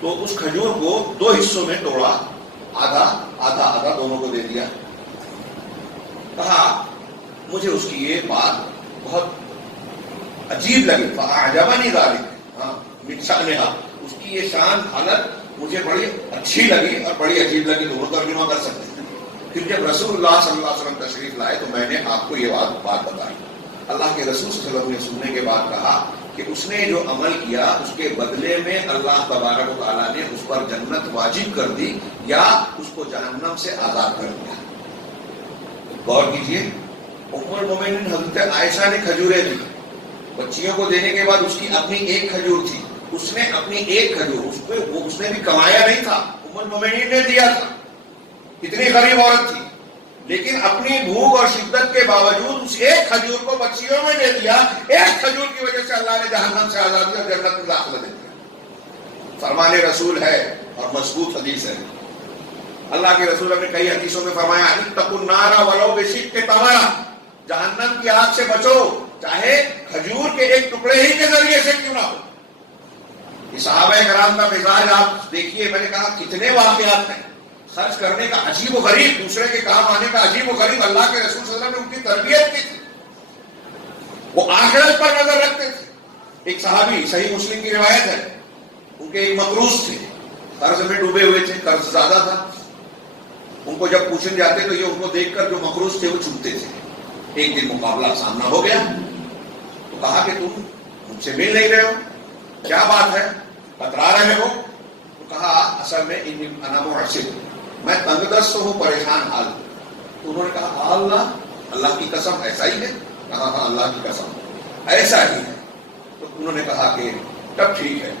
تو اس کھجور کو 2 حصوں میں توڑا، آدھا آدھا آدھا دونوں کو دے دیا. کہا مجھے اس کی یہ بات بہت عجیب لگی. فاعجبنی ذلک، من شأنہا، اس کی یہ شان حالت مجھے بڑی اچھی لگی اور بڑی عجیب لگی. دونوں ترجمہ کر سکتے ہیں. پھر جب رسول اللہ صلی اللہ علیہ وسلم تشریف لائے تو میں نے آپ کو یہ بات بتائی. اللہ کے رسول صلی اللہ علیہ وسلم نے سننے کے بعد کہا کہ اس نے جو عمل کیا اس کے بدلے میں اللہ تبارک و تعالیٰ نے اس پر جنت واجب کر دی یا اس کو جہنم سے آزاد کر دیا. غور کیجیے، ام المومنین حضرت عائشہ نے کھجوریں دی، بچیوں کو دینے کے بعد اس کی اپنی ایک کھجور تھی. اس نے اپنی ایک کھجور، اس نے بھی کمایا نہیں تھا، ام المومنین نے دیا تھا. اتنی غریب عورت تھی لیکن اپنی بھوک اور شدت کے باوجود اس ایک کھجور کو بچیوں میں دے دیا. ایک کھجور کی وجہ سے اللہ نے جہنم سے آزادی اور جنت میں داخلہ دے دیا. فرمان رسول ہے اور مضبوط حدیث ہے. اللہ کے رسول نے کئی حدیثوں میں فرمایا اتقوا النار ولو بشق تمرہ، جہنم کی آگ سے بچو چاہے کھجور کے ایک ٹکڑے ہی کے ذریعے سے کیوں نہ ہو. صحابہ کرام کا مزاج آپ دیکھیے. میں نے کہا کتنے واقعات ہیں خرچ کرنے کا عجیب و غریب، دوسرے کے کام آنے کا عجیب و غریب. اللہ کے رسول صلی اللہ علیہ وسلم نے ان کی تربیت کی تھی، وہ آخرت پر نظر رکھتے تھے. ایک صحابی، صحیح مسلم کی روایت ہے، ان کے ایک مقروض تھے، قرض میں ڈوبے ہوئے تھے، قرض زیادہ تھا. ان کو جب پوچھنے جاتے تو یہ ان کو دیکھ کر جو مقروض تھے وہ چھوٹتے تھے. ایک دن مقابلہ سامنا ہو گیا تو کہا کہ تم مجھ سے مل نہیں رہے ہو، کیا بات ہے، کترا رہے ہو؟ تو کہا اصل میں انا معسر، میں تنگ دست ہوں، پریشان حال. تو انہوں نے کہا اللہ کی قسم ایسا ہی ہے؟ کہا ہاں اللہ کی قسم ایسا ہی ہے. تو انہوں نے کہا کہ تب ٹھیک ہے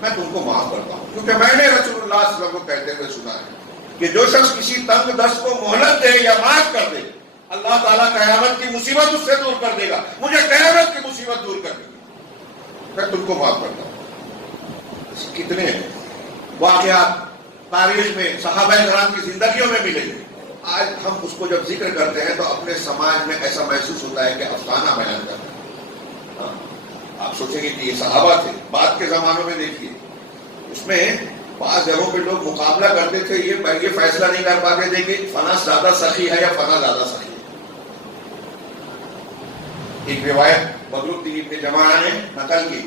میں تم کو معاف کرتا ہوں، کیونکہ میں نے رسول اللہ صلی اللہ علیہ وسلم کو کہتے ہوئے سنا ہے کہ جو شخص کسی تنگ دست کو مہلت دے یا معاف کر دے اللہ تعالیٰ قیامت کی مصیبت اس سے دور کر دے گا. مجھے قیامت کی مصیبت دور کر دے گی، میں تم کو معاف کرتا ہوں. کتنے واقعات تاریخ میں صحابہ کرام کی زندگیوں میں ملے گے. آج ہم اس کو جب ذکر کرتے ہیں تو اپنے سماج میں ایسا محسوس ہوتا ہے کہ افسانہ بیان کرتے ہیں. آپ سوچیں گے کہ یہ صحابہ تھے. بعد کے زمانوں میں دیکھیے اس میں بعض جگہوں پہ لوگ مقابلہ کرتے تھے، یہ فیصلہ نہیں کر پاتے تھے کہ فلاں زیادہ سخی ہے یا فلاں زیادہ سخی ہے. ایک روایت بدر الدین ابن جماعہ نے نقل کی،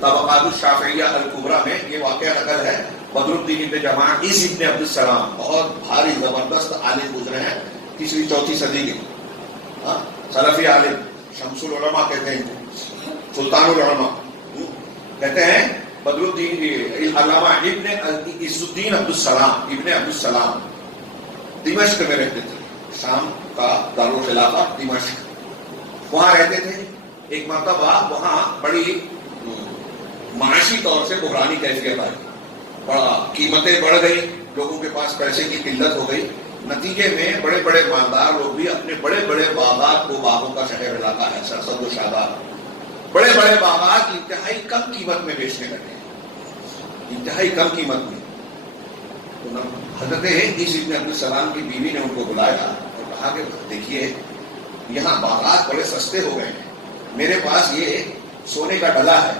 طبقات الشافعیہ الکبریٰ میں یہ واقعہ نقل ہے. بدر الدین ابن جماعہ ابن عبد السلام بہت بھاری زبردست عالم گزرے ہیں 3ری 4تھی صدی کے، سلفی عالم شمس العلماء کہتے ہیں سلطان العلماء کہتے ہیں بدر الدین علامہ ابن عز الدین عبدالسلام ابن عبدالسلام دمشق میں رہتے تھے. شام کا دارالخلافہ دمشق, وہاں رہتے تھے. ایک مرتبہ وہاں بڑی معاشی طور سے بحرانی کیفیت آئی, بڑا قیمتیں بڑھ گئی, لوگوں کے پاس پیسے کی قلت ہو گئی. نتیجے میں بڑے بڑے مالدار لوگ بھی اپنے بڑے بڑے باغات کو, باغوں کا شہر علاقہ ہے سرسد و شاداب, بڑے بڑے باغات انتہائی کم قیمت میں بیچنے لگے, انتہائی کم قیمت میں. تو حضرت عیسی ابن عبدالسلام کی بیوی نے ان کو بلایا اور کہا کہ دیکھیے یہاں باغات بڑے سستے ہو گئے ہیں, میرے پاس یہ سونے کا ڈلا ہے,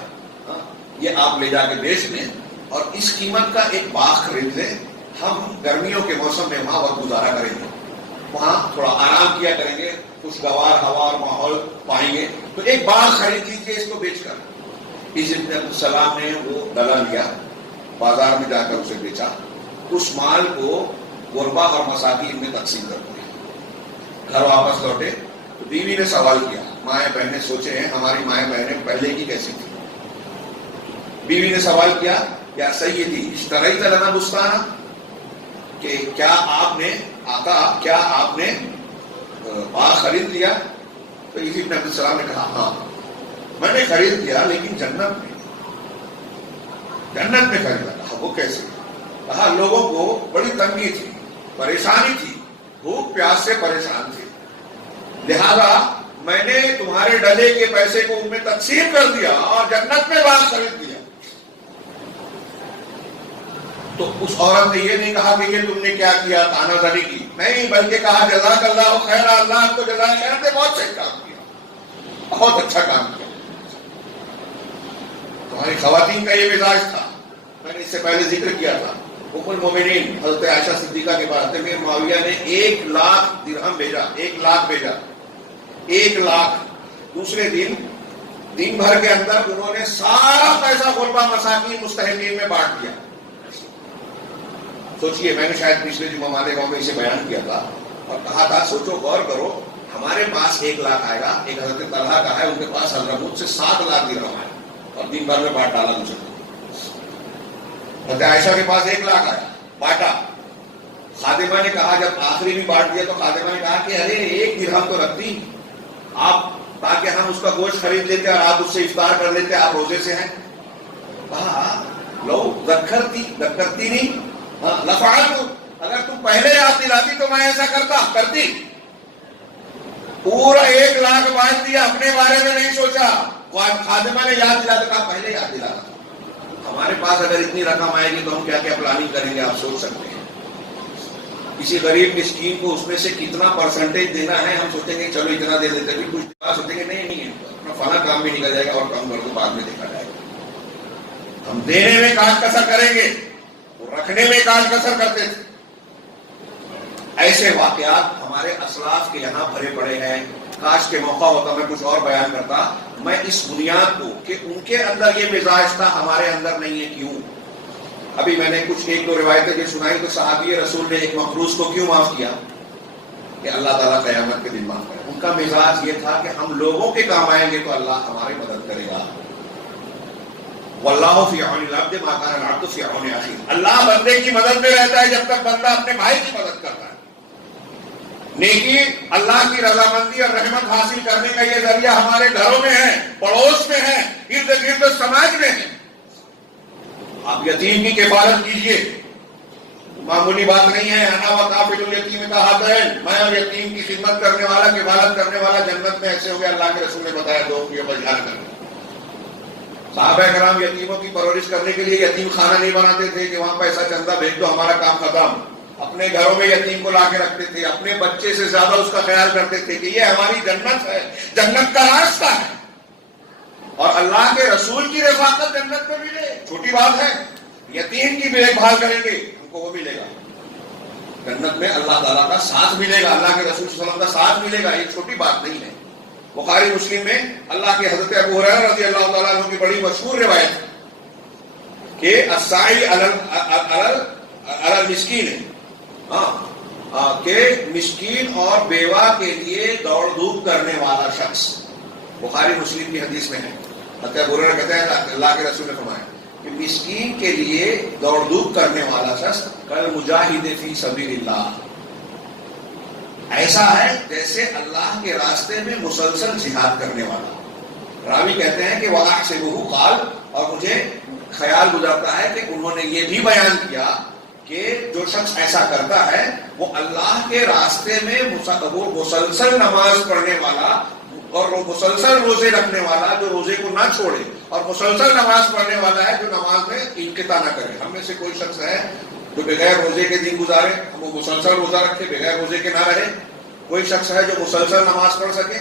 یہ آپ لے جا کے بیچ دیں اور اس قیمت کا ایک باغ خرید لیں, ہم گرمیوں کے موسم میں وہاں وقت گزارا کریں گے, وہاں تھوڑا آرام کیا کریں گے, خوشگوار ہوا اور ماحول پائیں گے, تو ایک باغ خرید لیجیے اس کو بیچ کر. عیسی ابن عبدالسلام نے وہ ڈلا لیا, بازار میں جا کر اسے بیچا, اس مال کو غربا اور مساکین میں تقسیم کر دیا. گھر واپس لوٹے تو بیوی نے سوال کیا, مائیں بہنیں سوچے ہیں ہماری مائیں بہنیں پہلے کی کیسی تھی. بیوی نے سوال کیا یا سیدی اشتریت لنا بستانا, کہ کیا آپ نے آقا کیا آپ نے باغ خرید لیا؟ تو عیسی ابن عبدالسلام نے کہا ہاں میں نے خرید لیا, لیکن جنت میں خریدا. کہا وہ کیسے؟ کہا لوگوں کو بڑی تنگی تھی, پریشانی تھی, بھوک پیاس سے پریشان تھے, لہذا میں نے تمہارے ڈلے کے پیسے کو ان میں تقسیم کر دیا اور جنت میں باغ خرید دیا. تو اس عورت نے یہ نہیں کہا کہ یہ تم نے کیا کیا, تانا زنی کی, نہیں, بلکہ کہا جزاک اللہ خیر, اللہ آپ کو جزائے خیر دے, بہت صحیح کام کیا, بہت اچھا کام کیا. تمہاری خواتین کا یہ مزاج تھا, میں نے اس سے پہلے ذکر کیا تھا. ام المومنین حضرت عائشہ صدیقہ کے بعد امیر معاویہ نے 1 لاکھ درہم بھیجا, 1 لاکھ بھیجا, 1 لاکھ. دوسرے دن بھر کے اندر انہوں نے سارا پیسہ غربا مساکین مستحقین میں بانٹ دیا. سوچئے, میں نے شاید پچھلے جمعہ مالیگاؤں میں اسے بیان کیا تھا اور کہا تھا سوچو غور کرو, ہمارے پاس 1 لاکھ آئے گا, ایک حضرت طلحہ کا ہے, ان کے پاس حضرت سے 7 لاکھ درہم آئے اور دن بھر میں بانٹ ڈالا دوسرے. حضرت عائشہ کے پاس 1 لاکھ آیا, بانٹا. خادمہ نے کہا, جب آخری بھی بانٹ دیا تو خادمہ نے کہا کہ ارے 1 درہم تو رکھ دی آپ, تاکہ ہم اس کا گوشت خرید لیتے اور آپ اس سے افطار کر لیتے, آپ روزے سے ہیں. کہا لو ذکرتی نہیں لفعلت, اگر تم پہلے یاد دلاتی تو میں ایسا کرتی. پورا 1 لاکھ بانٹ دیا, اپنے بارے میں نہیں سوچا. خادمہ نے یاد دلاتا, کہا پہلے یاد دلانا. ہمارے پاس اگر اتنی رقم آئے گی تو ہم کیا کیا پلاننگ کریں گے, آپ سوچ سکتے ہیں. کسی غریب مسکین کو اس میں سے کتنا پرسنٹیج دینا ہے, ہم سوچیں گے چلو اتنا دے دیتے, بھی کچھ بات سوچیں گے نہیں اپنا فلاں کام بھی نکل جائے گا اور کم کر دو, بعد میں دیکھا جائے گا. ہم دینے میں کاٹ کسر کریں گے, رکھنے میں کاٹ کسر کرتے تھے. ایسے واقعات ہمارے اسلاف کے یہاں بھرے پڑے ہیں. کاش کے موقع ہوتا میں کچھ اور بیان کرتا. میں اس بنیاد کو کہ ان کے اندر یہ مزاج تھا, ہمارے اندر نہیں ہے, کیوں. ابھی میں نے کچھ 1-2 روایتیں جو سنائی, تو صحابی رسول نے ایک مخلوص کو کیوں معاف کیا کہ اللہ تعالیٰ قیامت کے دن معاف کرے. ان کا مزاج یہ تھا کہ ہم لوگوں کے کام آئیں گے تو اللہ ہماری مدد کرے گا. واللہ فی عون العبد ما کان العبد فی عون اخیہ, اللہ بندے کی مدد میں رہتا ہے جب تک بندہ اپنے بھائی کی مدد کرتا ہے. نیکی اللہ کی رضامندی اور رحمت حاصل کرنے کا یہ ذریعہ ہمارے گھروں میں ہے, پڑوس میں ہے, ارد گرد سماج میں ہے. آپ یتیم کی کفالت کیجئے, معمولی بات نہیں ہے. انا وکافل الیتیم کہاتین, میں اور یتیم کی خدمت کرنے والا, کفالت کرنے والا جنت میں ایسے ہو گیا. اللہ کے رسول نے بتایا 2 کی بجھان کرنا. صحابہ کرام یتیموں کی پرورش کرنے کے لیے یتیم خانہ نہیں بناتے تھے کہ وہاں پیسہ چندہ بھیج دو ہمارا کام ختم. اپنے گھروں میں یتیم کو لا کے رکھتے تھے, اپنے بچے سے زیادہ اس کا خیال کرتے تھے کہ یہ ہماری جنت ہے, جنت کا راستہ ہے, اور اللہ کے رسول کی رفاقت جنت میں ملے, چھوٹی بات ہے. یتیم کی دیکھ بھال کریں گے, ہم کو وہ ملے گا جنت میں, اللہ تعالیٰ کا ساتھ ملے گا, اللہ کے رسول صلی اللہ علیہ وسلم کا ساتھ ملے گا. یہ چھوٹی بات نہیں ہے. بخاری مسلم میں اللہ کے حضرت ابو ہریرہ رضی اللہ تعالیٰ عنہ کی بڑی مشہور روایت ہے کہ الساعی علی المسکین ہے, کہ مسکین اور بیوہ کے لیے دوڑ دھوپ کرنے والا شخص, بخاری مسلم کی حدیث میں ہے، ابو ہریرہ کہتے ہیں اللہ کے رسول نے فرمایا کہ مسکین کے لیے دوڑ دھوپ کرنے والا شخص کل مجاہد فی سبیل اللہ، ایسا ہے جیسے اللہ کے راستے میں مسلسل جہاد کرنے والا۔ راوی کہتے ہیں کہ وَأَحْسِبُهُ قال، اور مجھے خیال گزرتا ہے کہ انہوں نے یہ بھی بیان کیا کہ جو شخص ایسا کرتا ہے وہ اللہ کے راستے میں وہ مسلسل نماز پڑھنے والا اور وہ مسلسل روزے رکھنے والا جو روزے کو نہ چھوڑے، اور مسلسل نماز پڑھنے والا ہے جو نماز میں انقطاع نہ کرے۔ ہم میں سے کوئی شخص ہے جو بغیر روزے کے دن گزارے، وہ مسلسل روزہ رکھے، بغیر روزے کے نہ رہے؟ کوئی شخص ہے جو مسلسل نماز پڑھ سکے؟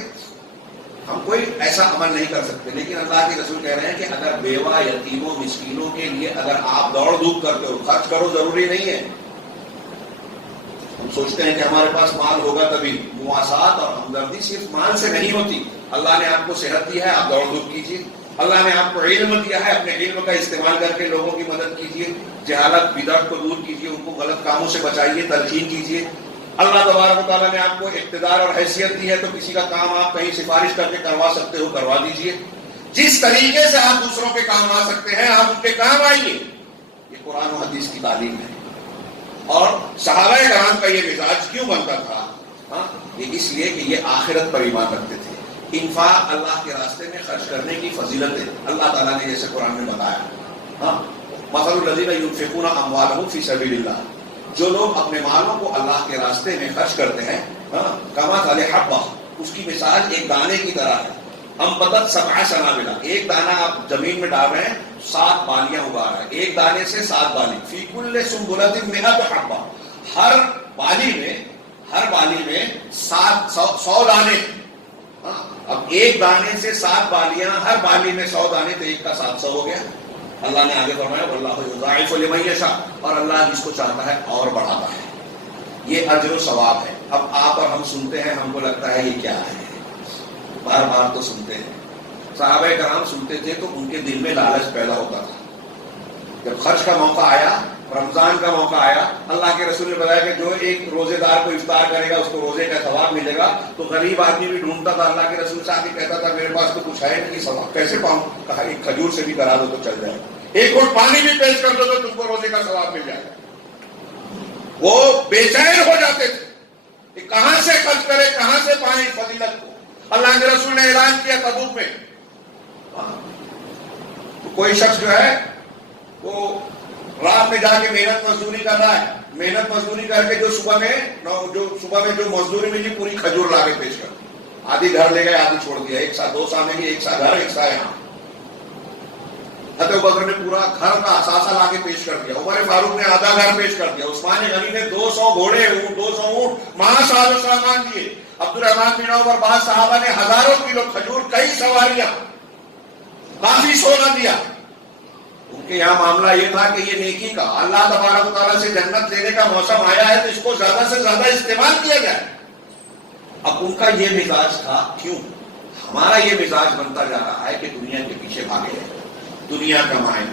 ہم کوئی ایسا عمل نہیں کر سکتے، لیکن اللہ کے رسول کہہ رہے ہیں کہ اگر بیوہ، یتیموں، مسکینوں کے لیے اگر آپ دوڑ دھوپ کرتے ہو، خرچ کرو، ضروری نہیں ہے۔ ہم سوچتے ہیں کہ ہمارے پاس مال ہوگا تبھی، مواسات اور ہمدردی صرف مال سے نہیں ہوتی۔ اللہ نے آپ کو صحت دی ہے، آپ دوڑ دھوپ کیجیے۔ اللہ نے آپ کو علم دیا ہے، اپنے علم کا استعمال کر کے لوگوں کی مدد کیجیے، جہالت بدعت کو دور کیجیے، ان کو غلط کاموں سے بچائیے، تلقین کیجیے۔ اللہ تبارک و تعالیٰ نے آپ کو اقتدار اور حیثیت دی ہے تو کسی کا کام آپ کہیں سفارش کر کے کروا سکتے ہو، کروا دیجیے۔ جس طریقے سے آپ دوسروں کے کام آ سکتے ہیں آپ ان کے کام آئیے۔ یہ قرآن و حدیث کی تعلیم ہے۔ اور صحابہ کرام کا یہ مزاج کیوں بنتا تھا؟ یہ اس لیے کہ یہ آخرت پر ایمان رکھتے تھے۔ انفاق، اللہ کے راستے میں خرچ کرنے کی فضیلتیں اللہ تعالیٰ نے جیسے قرآن میں بتایا، مثل الذین ينفقون اموالهم فی سبیل اللہ، جو لوگ اپنے مالوں کو اللہ کے راستے میں خرچ کرتے ہیں، کمثل حبہ، اس کی مثال ایک دانے کی طرح ہے، انبتت سبع سنابل، ایک دانہ آپ زمین میں ڈال رہے ہیں، 7 بالیاں اگا رہا ہے، ایک دانے سے 7 بالی، فی کل سنبلۃ 100 حبہ، ہر بالی میں 100 دانے۔ اب ایک دانے سے 7 بالیاں، ہر بالی میں 100 دانے، تو ایک کا 700 ہو گیا۔ اللہ نے آگے فرمایا واللہ یضاعف لمن یشاء، اور اللہ جس کو چاہتا ہے اور بڑھاتا ہے۔ یہ اجر و ثواب ہے۔ اب آپ اور ہم سنتے ہیں، ہم کو لگتا ہے یہ کیا ہے، بار بار تو سنتے ہیں۔ صحابہ کرام سنتے تھے تو ان کے دل میں لالچ پیدا ہوتا تھا۔ جب خرچ کا موقع آیا، رمضان کا موقع آیا، اللہ کے رسول نے بتایا کہ جو ایک روزے دار کو افطار کرے گا اس کو روزے کا ثواب ملے گا، تو غریب آدمی بھی ڈھونڈتا تھا، اللہ کے رسول صاحب کہتا تھا میرے پاس تو کچھ ہے نہیں، ثواب کیسے پاؤں؟ کہا ایک کھجور سے بھی کرا دو تو چل جائے، ایک گھونٹ پانی بھی پیش کر دو تو تم کو روزے کا ثواب مل جائے گا۔ وہ بے چین ہو جاتے تھے کہ کہاں سے خرچ کرے، کہاں سے پائیں فضیلت کو۔ اللہ کے رسول نے اعلان کیا تبوک میں، تو کوئی شخص جو ہے وہ رات میں جا کے محنت مزدوری کر رہا ہے، محنت مزدوری کر کے جو صبح میں جو مزدوری ملی پوری کھجور لا کے پیش کر، آدھی گھر لے گئے، آدھی چھوڑ دیا، ایک ساتھ 2 سا میں بھی، ایک سا گھر، ایک سا یہاں۔ حضرت بکر نے پورا گھر کا اثاثہ لا کے پیش کر دیا، عمر فاروق نے آدھا گھر پیش کر دیا، عثمان غنی نے 200 گھوڑے، 200 اونٹ، مہا سامان دیے، عبد الرحمان بن عوف اور بعض صحابہ نے ہزاروں کلو کھجور، کئی سواریاں، کافی سونا دیا۔ ان کے یہاں معاملہ یہ تھا کہ یہ نیکی کا، اللہ تبارک و تعالیٰ سے جنت لینے کا موسم آیا ہے تو اس کو زیادہ سے زیادہ استعمال کیا جائے۔ اب ان کا یہ مزاج تھا، کیوں ہمارا یہ مزاج بنتا جا رہا ہے کہ دنیا کے پیچھے بھاگے ہیں، دنیا کمائیں،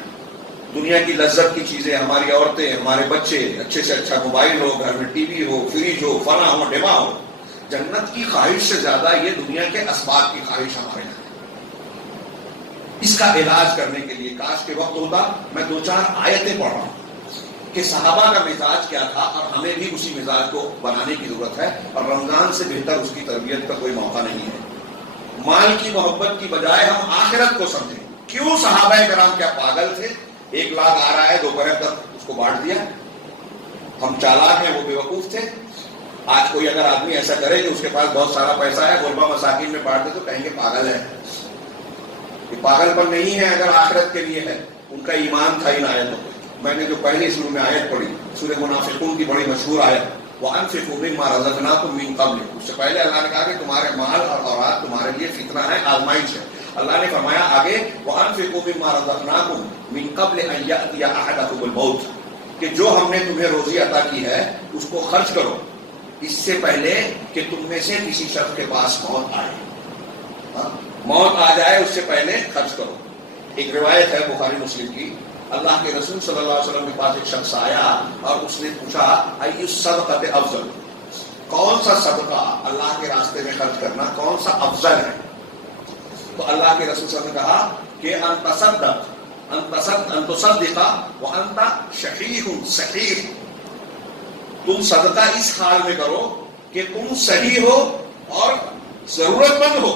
دنیا کی لذت کی چیزیں، ہماری عورتیں، ہمارے بچے، اچھے سے اچھا موبائل ہو، گھر میں ٹی وی ہو، فریج ہو، فلاں ہو، ڈما ہو۔ جنت کی خواہش سے زیادہ یہ دنیا کے اسباب کی خواہش ہمارے یہاں۔ اس کا علاج کرنے کے لیے کاش کے وقت ہوتا، میں 2-4 آیتیں پڑھ رہا ہوں کہ صحابہ کا مزاج کیا تھا، اور ہمیں بھی اسی مزاج کو بنانے کی ضرورت ہے، اور رمضان سے بہتر اس کی تربیت کا کوئی موقع نہیں ہے۔ مال کی محبت کی بجائے ہم آخرت کو سمجھیں۔ کیوں صحابہ کرام کیا پاگل تھے؟ 1 لاکھ آ رہا ہے، دوپہر تک اس کو بانٹ دیا۔ ہم چالاک ہیں، وہ بیوقوف تھے۔ آج کوئی اگر آدمی ایسا کرے کہ اس کے پاس بہت سارا پیسہ ہے، غربا مساکین میں بانٹ دے، تو کہیں گے پاگل ہے۔ یہ پاگل پر نہیں ہے، اگر آخرت کے لیے ہے۔ ان کا ایمان تھا ان آیتوں پہ۔ میں نے جو پہلی شروع میں آیت پڑھی، سورہ منافقون کی بڑی مشہور آیت، وَأَنفِقُوا مِمَّا رَزَقْنَاكُم مِّن قَبْلِ، اس سے پہلے اللہ نے کہا کہ تمہارے مال اور اولاد تمہارے لیے فتنہ ہے، آزمائش ہے۔ اللہ نے فرمایا آگے وَأَنفِقُوا مِمَّا رَزَقْنَاكُم مِّن قَبْلِ أَن يَأْتِيَ أَحَدَكُمُ الْمَوْتُ، کہ جو ہم نے تمہیں روزی عطا کی ہے اس کو خرچ کرو اس سے پہلے کہ تم میں سے کسی شخص کے پاس موت آئے۔ موت آ جائے اس سے پہلے خرچ کرو۔ ایک روایت ہے بخاری مسلم کی، اللہ کے رسول صلی اللہ علیہ وسلم کے پاس ایک شخص آیا اور اس نے پوچھا ای الصدقۃ افضل، کون سا صدقہ اللہ کے راستے میں خرچ کرنا کون سا افضل ہے؟ تو اللہ کے رسول صلی اللہ علیہ وسلم نے کہا کہ ان تصدق وانت شحیح صحیح، تم صدقہ اس حال میں کرو کہ تم صحیح ہو اور ضرورت مند ہو.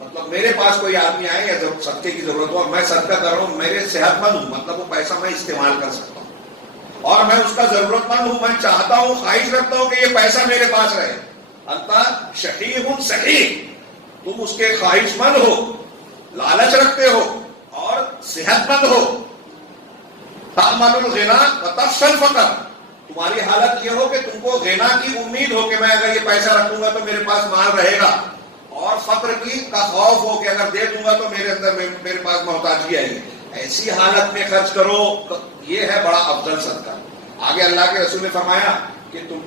مطلب میرے پاس کوئی آدمی آئے یا جب صدقے کی ضرورت ہو اور میں صدقہ کر رہا ہوں، میرے صحت مند ہوں، مطلب وہ پیسہ میں استعمال کر سکتا ہوں اور میں اس کا ضرورت مند ہوں، میں چاہتا ہوں، خواہش رکھتا ہوں کہ یہ پیسہ میرے پاس رہے. انت شحیح صحیح، تم اس کے خواہش مند ہو، لالچ رکھتے ہو اور صحت مند ہو. تعمل الغنا وتخشى الفقر، تمہاری حالت یہ ہو کہ تم کو غنا کی امید ہو کہ میں اگر یہ پیسہ رکھوں گا تو میرے پاس مال رہے گا، اور فقر کی کا خوف ہو کہ اگر دے دوں گا تو میرے اندر میرے پاس محتاجگی آئے گی. ایسی حالت میں خرچ کرو، یہ ہے بڑا افضل صدقہ. آگے اللہ کے رسول نے فرمایا کہ تم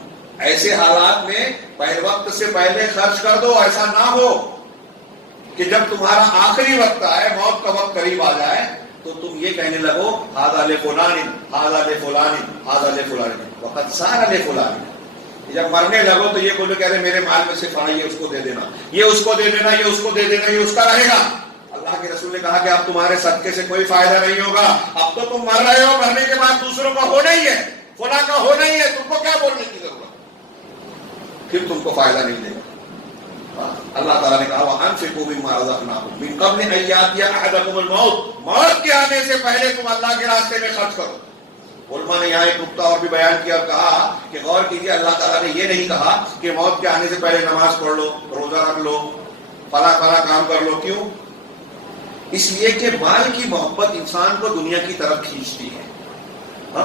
ایسے حالات میں پہلے وقت سے پہلے خرچ کر دو. ایسا نہ ہو کہ جب تمہارا آخری وقت آئے، موت کا وقت قریب آ جائے تو تم یہ کہنے لگو ھذا لفلان ھذا لفلان ھذا لفلان وقد صار لفلان. جب مرنے لگو تو یہ بولو کہ ارے میرے مال میں سے فلاں یہ اس کو دے دینا، یہ اس کو دے دینا، یہ اس کو دے دینا، یہ اس کا رہے گا. اللہ کے رسول نے کہا کہ اب تمہارے صدقے سے کوئی فائدہ نہیں ہوگا. اب تو تم مر رہے ہو، مرنے کے بعد دوسروں کا ہونا ہی ہے، فلاں کا ہونا ہی ہے، تم کو کیا بولنے کی ضرورت، پھر تم کو فائدہ نہیں دے گا. اللہ تعالیٰ نے کہا وَأَنفِقُوا مِمَّا رَزَقْنَاكُم مِّن قَبْلِ أَن يَأْتِيَ أَحَدَكُمُ الْمَوْتُ، موت کے آنے سے پہلے تم اللہ کے راستے میں خرچ کرو. علماء نے یہاں ایک نقطہ اور بھی بیان کیا اور کہا کہ غور کیجیے، اللہ تعالیٰ نے یہ نہیں کہا کہ موت کے آنے سے پہلے نماز پڑھ لو، روزہ رکھ لو، فلاں فلاں کام کر لو. کیوں؟ اس لیے کہ مال کی محبت انسان کو دنیا کی طرف کھینچتی ہے،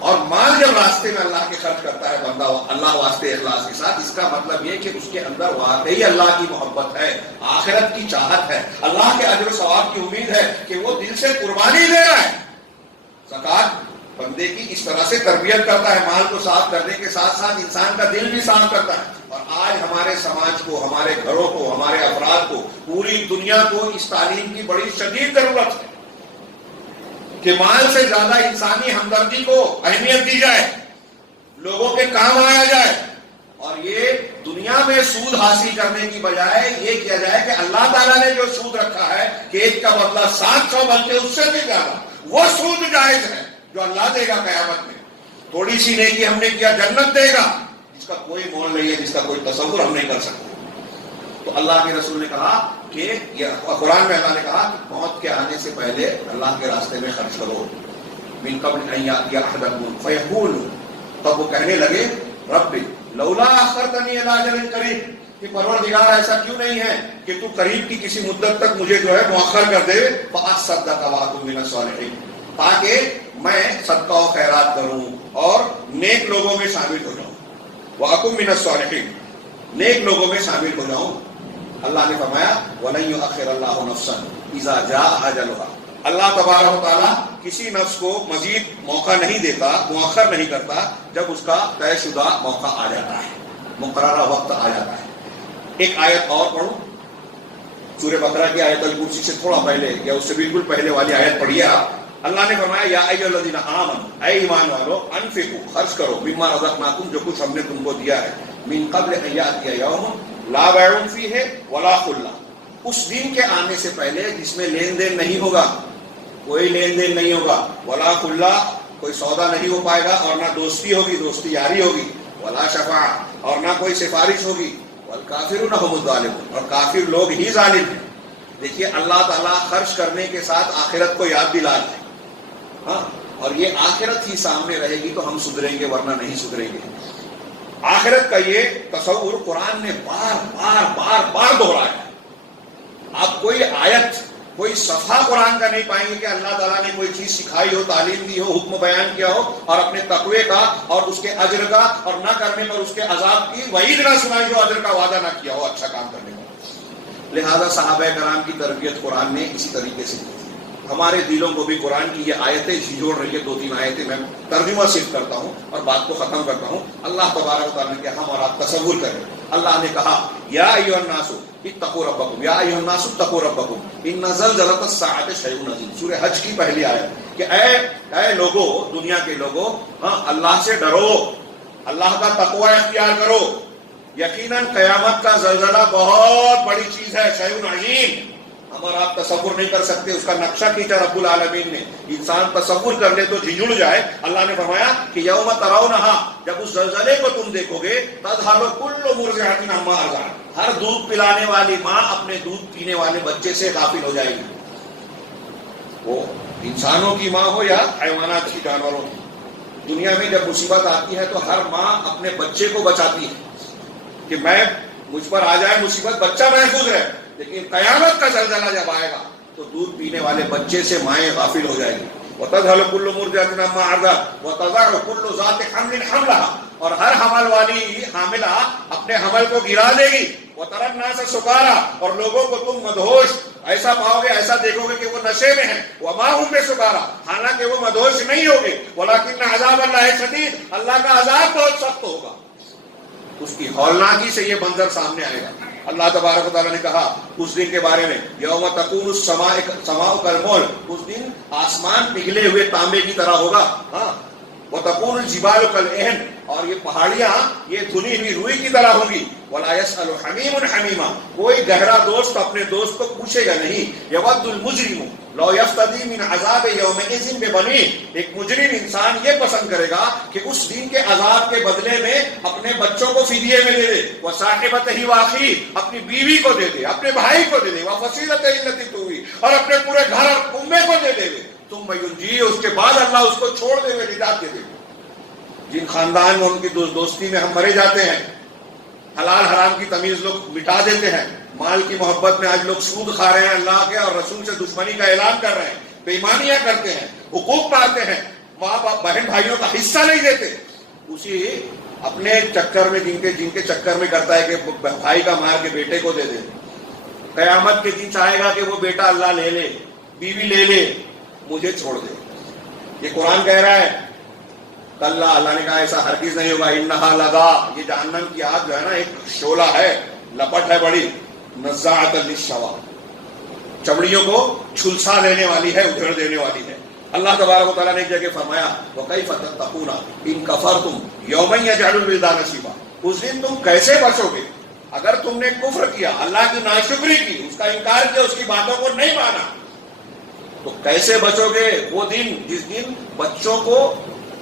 اور مال جب راستے میں اللہ کے خرچ کرتا ہے بندہ اللہ واسطے اخلاص کے ساتھ، اس کا مطلب یہ کہ اس کے اندر واقعی اللہ کی محبت ہے، آخرت کی چاہت ہے، اللہ کے اجر و ثواب کی امید ہے کہ وہ دل سے قربانی دے رہا ہے. زکوٰۃ بندے کی اس طرح سے تربیت کرتا ہے، مال کو صاف کرنے کے ساتھ ساتھ انسان کا دل بھی صاف کرتا ہے. اور آج ہمارے سماج کو، ہمارے گھروں کو، ہمارے افراد کو، پوری دنیا کو اس تعلیم کی بڑی شدید ضرورت ہے کہ مال سے زیادہ انسانی ہمدردی کو اہمیت دی جائے، لوگوں کے کام آیا جائے، اور یہ دنیا میں سود حاصل کرنے کی بجائے یہ کیا جائے کہ اللہ تعالیٰ نے جو سود رکھا ہے کہ ایک کا بدلہ 700 بلکہ اس سے بھی زیادہ، وہ سود جائز ہے جو اللہ دے گا قیامت میں. تھوڑی سی نیکی ہم نے کیا، جنت دے گا، جس کا کوئی مول نہیں ہے، جس کا کوئی تصور ہم نہیں کر سکتے. تو اللہ کے رسول نے کہا کہ قرآن میں اللہ نے کہا کہ موت کے آنے سے پہلے اللہ کے راستے میں خرچ کرو. من قبل ان یأتی احدکم فیقول، تب وہ کہنے لگے رب لولا اخرتنی الی اجل قریب، کہ پروردگار ایسا کیوں نہیں ہے کہ تو قریب کی کسی مدت تک مجھے جو ہے مؤخر کر دے، فاصدق واکن من الصالحین، تاکہ میں صدقہ و خیرات کروں اور نیک لوگوں میں شامل ہو جاؤں. واکن من الصالحین، نیک لوگوں میں شامل ہو جاؤں. اللہ نے فرمایا وَلَن يُؤَخِّرَ اللَّهُ نَفْسًا إِذَا جَاءَ أَجَلُهَا، اللہ تبارک و تعالیٰ کسی نفس کو مزید موقع نہیں دیتا، مؤخر نہیں کرتا جب اس کا طے شدہ موقع آ جاتا ہے، مقررہ وقت آ جاتا ہے. ایک آیت اور پڑھوں، سورہ بقرہ کی آیت الکرسی سے تھوڑا پہلے یا اس سے بالکل پہلے والی آیت پڑھیے آپ. اللہ نے فرمایا یا ایھا الذین آمنوا، اے ایمان والو، انفقوا، خرچ کرو، مما رزقناکم، جو کچھ ہم نے تم کو دیا ہے، من قبل ان یأتی یوم لا بیع فیہ ولا خلہ، اس دن کے آنے سے پہلے جس میں لین دین نہیں ہوگا، کوئی لین دین نہیں ہوگا، ولا خلہ، کوئی سودا نہیں ہو پائے گا، اور نہ دوستی ہوگی، دوستی یاری ہوگی، ولا شفاعہ، اور نہ کوئی سفارش ہوگی، والکافرون هم الظالمون، اور کافر لوگ ہی ظالم ہیں. دیکھیے اللہ تعالیٰ خرچ کرنے کے ساتھ آخرت کو یاد دلاتے ہیں. ہاں، اور یہ آخرت ہی سامنے رہے گی تو ہم سدھریں گے، ورنہ نہیں سدھریں گے. آخرت کا یہ تصور قرآن نے بار بار بار بار دہرایا ہے. آپ کوئی آیت، کوئی صفحہ قرآن کا نہیں پائیں گے کہ اللہ تعالیٰ نے کوئی چیز سکھائی ہو، تعلیم دی ہو، حکم بیان کیا ہو، اور اپنے تقوی کا اور اس کے اجر کا اور نہ کرنے پر اس کے عذاب کی وعید نہ سنائی ہو، اجر کا وعدہ نہ کیا ہو اچھا کام کرنے کا. لہذا صحابہ کرام کی تربیت قرآن نے اسی طریقے سے کی. ہمارے دلوں کو بھی قرآن کی یہ آیتیں جھنجھوڑ رہی ہے. 2-3 آیتیں میں ترجمہ صرف کرتا ہوں اور بات کو ختم کرتا ہوں. اللہ تبارک و تعالیٰ نے کہا، ہم اور آپ تصور کریں. اللہ نے کہا یا ایھا الناس اتقوا ربکم، یا ایھا الناس اتقوا ربکم ان زلزلۃ الساعۃ شیء عظیم، سورہ حج کی پہلی آیت کہ اے لوگو، دنیا کے لوگو، ہاں اللہ سے ڈرو، اللہ کا تقوی اختیار کرو. یقیناً قیامت کا زلزلہ بہت بڑی چیز ہے، شیء عظیم، ہمارا آپ تصور نہیں کر سکتے، اس کا نقشہ کھینچا رب العالمین نے. انسان تصور کر لے تو جھنجھڑ جائے. اللہ نے فرمایا کہ یوم ترونہا، جب اس زلزلے کو تم دیکھو گے، تذہل کل مرضعۃ عما ارضعت، ہر دودھ پلانے والی ماں اپنے دودھ پینے والے بچے سے غافل ہو جائے گی. وہ انسانوں کی ماں ہو یا حیوانات کی، جانوروں کی. دنیا میں جب مصیبت آتی ہے تو ہر ماں اپنے بچے کو بچاتی ہے کہ میں مجھ پر آ جائے مصیبت، بچہ محفوظ رہے. لیکن قیامت کا زلزلہ جب آئے گا تو دودھ پینے والے بچے سے مائیں غافل ہو جائیں گی. وَتَذْهَلُ كُلُّ مُرْضِعَةٍ عَمَّا أَرْضَعَتْ وَتَضَعُ كُلُّ ذَاتِ حَمْلٍ حَمْلَهَا، اور ہر حمل والی حاملہ اپنے حمل کو گرا دے گی. وَتَرَى النَّاسَ سُكَارَىٰ، اور لوگوں کو تم مدہوش ایسا پاؤ گے، ایسا دیکھو گے کہ وہ نشے میں ہیں. وَمَا هُم بِسُكَارَىٰ، حالانکہ وہ مدہوش نہیں ہوگے. وَلَٰكِنَّ عَذَابَ اللَّهِ شَدِيدٌ، اللہ کا عذاب بہت سخت ہوگا. اس کی ہولناکی سے یہ منظر سامنے آئے گا. اللہ تبارک و تعالیٰ نے کہا اس دن کے بارے میں، یوم تکون السماء کالمہل، اس دن آسمان پگھلے ہوئے تانبے کی طرح ہوگا. ہاں، وتکون الجبال کالعہن، اور یہ پہاڑیاں یہ دھلی ہوئی روئی کی طرح ہوں گی. ولا يسأل حمیم حمیما، کوئی گہرا دوست اپنے دوست کو پوچھے گا نہیں. یود المجرم لو یفتدی من عذاب یومئذ ببنیہ، ایک مجرم انسان یہ پسند کرے گا کہ اس دن کے عذاب کے بدلے میں اپنے بچوں کو فدیے میں دے دے. وصاحبتہ واخیہ، اپنی بیوی کو دے دے، اپنے بھائی کو دے دے. وفصیلتہ التی تؤویہ، اور اپنے پورے گھر اور کنبے کو دے دے. ثم ینجیہ، اس کے بعد اللہ اس کو چھوڑ دے گا، نجات دے دے گا. جن خاندان میں ان کی دوستی میں ہم مرے جاتے ہیں، حلال حرام کی تمیز لوگ مٹا دیتے ہیں، مال کی محبت میں آج لوگ سود کھا رہے ہیں، اللہ کے اور رسول سے دشمنی کا اعلان کر رہے ہیں، بے ایمانیاں کرتے ہیں، حقوق پاتے ہیں، ماں باپ بہن بھائیوں کا حصہ نہیں دیتے. اسی اپنے چکر میں جن کے چکر میں کرتا ہے کہ بھائی کا مار کے بیٹے کو دے دے. قیامت کے دن چاہے گا کہ وہ بیٹا اللہ لے لے، بیوی لے لے، مجھے چھوڑ دے. یہ قرآن کہہ رہا ہے. اللہ اللہ نے کہا ایسا ہرگز نہیں ہوگا. انہا لظا، یہ جہنم کی آگ جو ہے نا ایک شعلہ ہے، لپٹ ہے بڑی. نزاعۃ للشوا، چمڑیوں کو جھلسا دینے والی ہے، ادھیڑ دینے والی ہے. اللہ تبارک و تعالیٰ نے ایک جگہ فرمایا وَكَيْفَ تَتَّقُونَ إِن كَفَرْتُمْ يَوْمًا يَجْعَلُ الْوِلْدَانَ شِيبًا، اس دن تم کیسے بچو گے اگر تم نے کفر کیا، اللہ کی ناشکری کی، اس کا انکار کیا، اس کی باتوں کو نہیں مانا. تو کیسے بچو گے؟ وہ دن جس دن بچوں کو،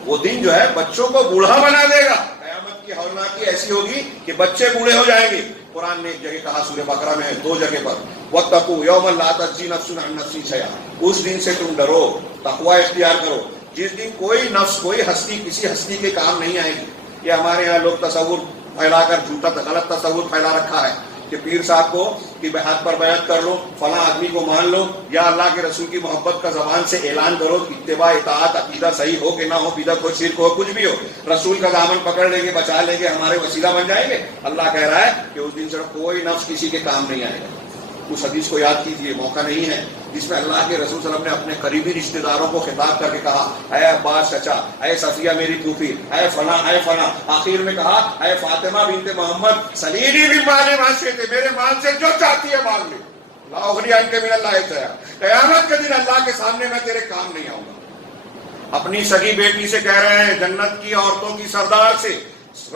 وہ دن جو ہے بچوں کو بوڑھا بنا دے گا. قیامت کی ہولناکی ایسی ہوگی کہ بچے بوڑھے ہو جائیں گے. قرآن نے ایک جگہ کہا، سورہ بقرہ میں ہے، دو جگہ پر، وَاتَّقُوا يَوْمًا لَا تَجْزِي نَفْسٌ عَن نَفْسٍ شَيْئًا، اس دن سے تم ڈرو، تقوی اختیار کرو، جس دن کوئی نفس، کوئی ہستی کسی ہستی کے کام نہیں آئے گی. یہ ہمارے یہاں لوگ تصور پھیلا کر جھوٹا غلط تصور پھیلا رکھا ہے کہ پیر صاحب کو کہ ہاتھ پر بیعت کر لو، فلاں آدمی کو مان لو، یا اللہ کے رسول کی محبت کا زبان سے اعلان کرو، اتباع اطاعت عقیدہ صحیح ہو کہ نہ ہو، بدعت ہو، شرک ہو، کچھ بھی ہو، رسول کا دامن پکڑ لیں گے، بچا لیں گے، ہمارے وسیلہ بن جائیں گے. اللہ کہہ رہا ہے کہ اس دن سے کوئی نفس کسی کے کام نہیں آئے گا. اس حدیث کو یاد کیجیے، موقع نہیں ہے، جس میں اللہ کے رسول صلی اللہ علیہ وسلم نے اپنے قریبی رشتہ داروں کو خطاب کر کے کہا، اے عباس چچا، اے صفیہ میری پھوپھی، اے فلاں اے فلاں. آخر میں کہا، اے فاطمہ بنت محمد سلیلی من مال ما شئت، میرے مال سے جو چاہتی ہے مانگ لے، لا اغنی عنک من اللہ شیئا. قیامت کے دن اللہ کے سامنے میں تیرے کام نہیں آؤں گا. اپنی سگی بیٹی سے کہہ رہے ہیں، جنت کی عورتوں کی سردار سے،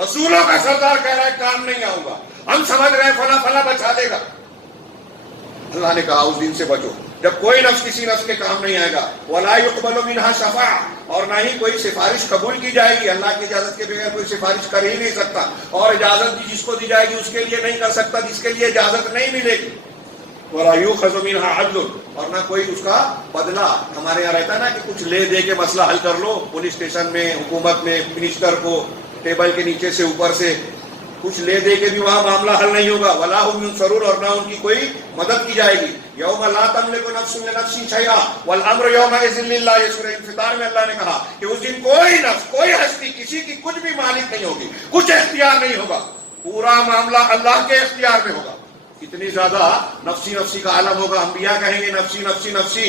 رسولوں کا سردار کہہ رہا ہے کام نہیں آؤں گا. ہم سمجھ رہے ہیں فلاں فلاں بچا دے گا. اللہ نے کہا اس دن سے بچو جب کوئی نفس کسی نفس کے کام نہیں آئے گا. وَلَا يُقْبَلُ مِنْهَا شَفَاعَةٌ، اور نہ ہی کوئی سفارش قبول کی جائے گی. اللہ کی اجازت کے بغیر کوئی سفارش کر ہی نہیں سکتا، اور اجازت بھی جس کو دی جائے گی اس کے لیے نہیں کر سکتا جس کے لیے اجازت نہیں ملے گی. وَلَا يُؤْخَذُ مِنْهَا عَدْلٌ، اور نہ کوئی اس کا بدلہ. ہمارے یہاں رہتا ہے نا کہ کچھ لے دے کے مسئلہ حل کر لو، پولیس اسٹیشن میں، حکومت میں، منسٹر کو ٹیبل کے نیچے سے اوپر سے کچھ لے دے کے بھی وہاں معاملہ حل نہیں ہوگا. وَلَا هُمْ يُنصَرُونَ، اور نہ ان کی کوئی مدد کی جائے گی. يَوْمَ لَا تَمْلِكُ نَفْسٌ لِنَفْسٍ شَيْئًا وَالْأَمْرُ يَوْمَئِذٍ لِلَّهِ. سورہ انفطار میں اللہ نے کہا کہ اس دن کوئی نفس، کوئی ہستی کسی کی کچھ بھی مالک نہیں ہوگی، کچھ اختیار نہیں ہوگا، پورا معاملہ اللہ کے اختیار میں ہوگا. کتنی زیادہ نفسی نفسی کا عالم ہوگا. انبیاء کہیں گے نفسی نفسی نفسی،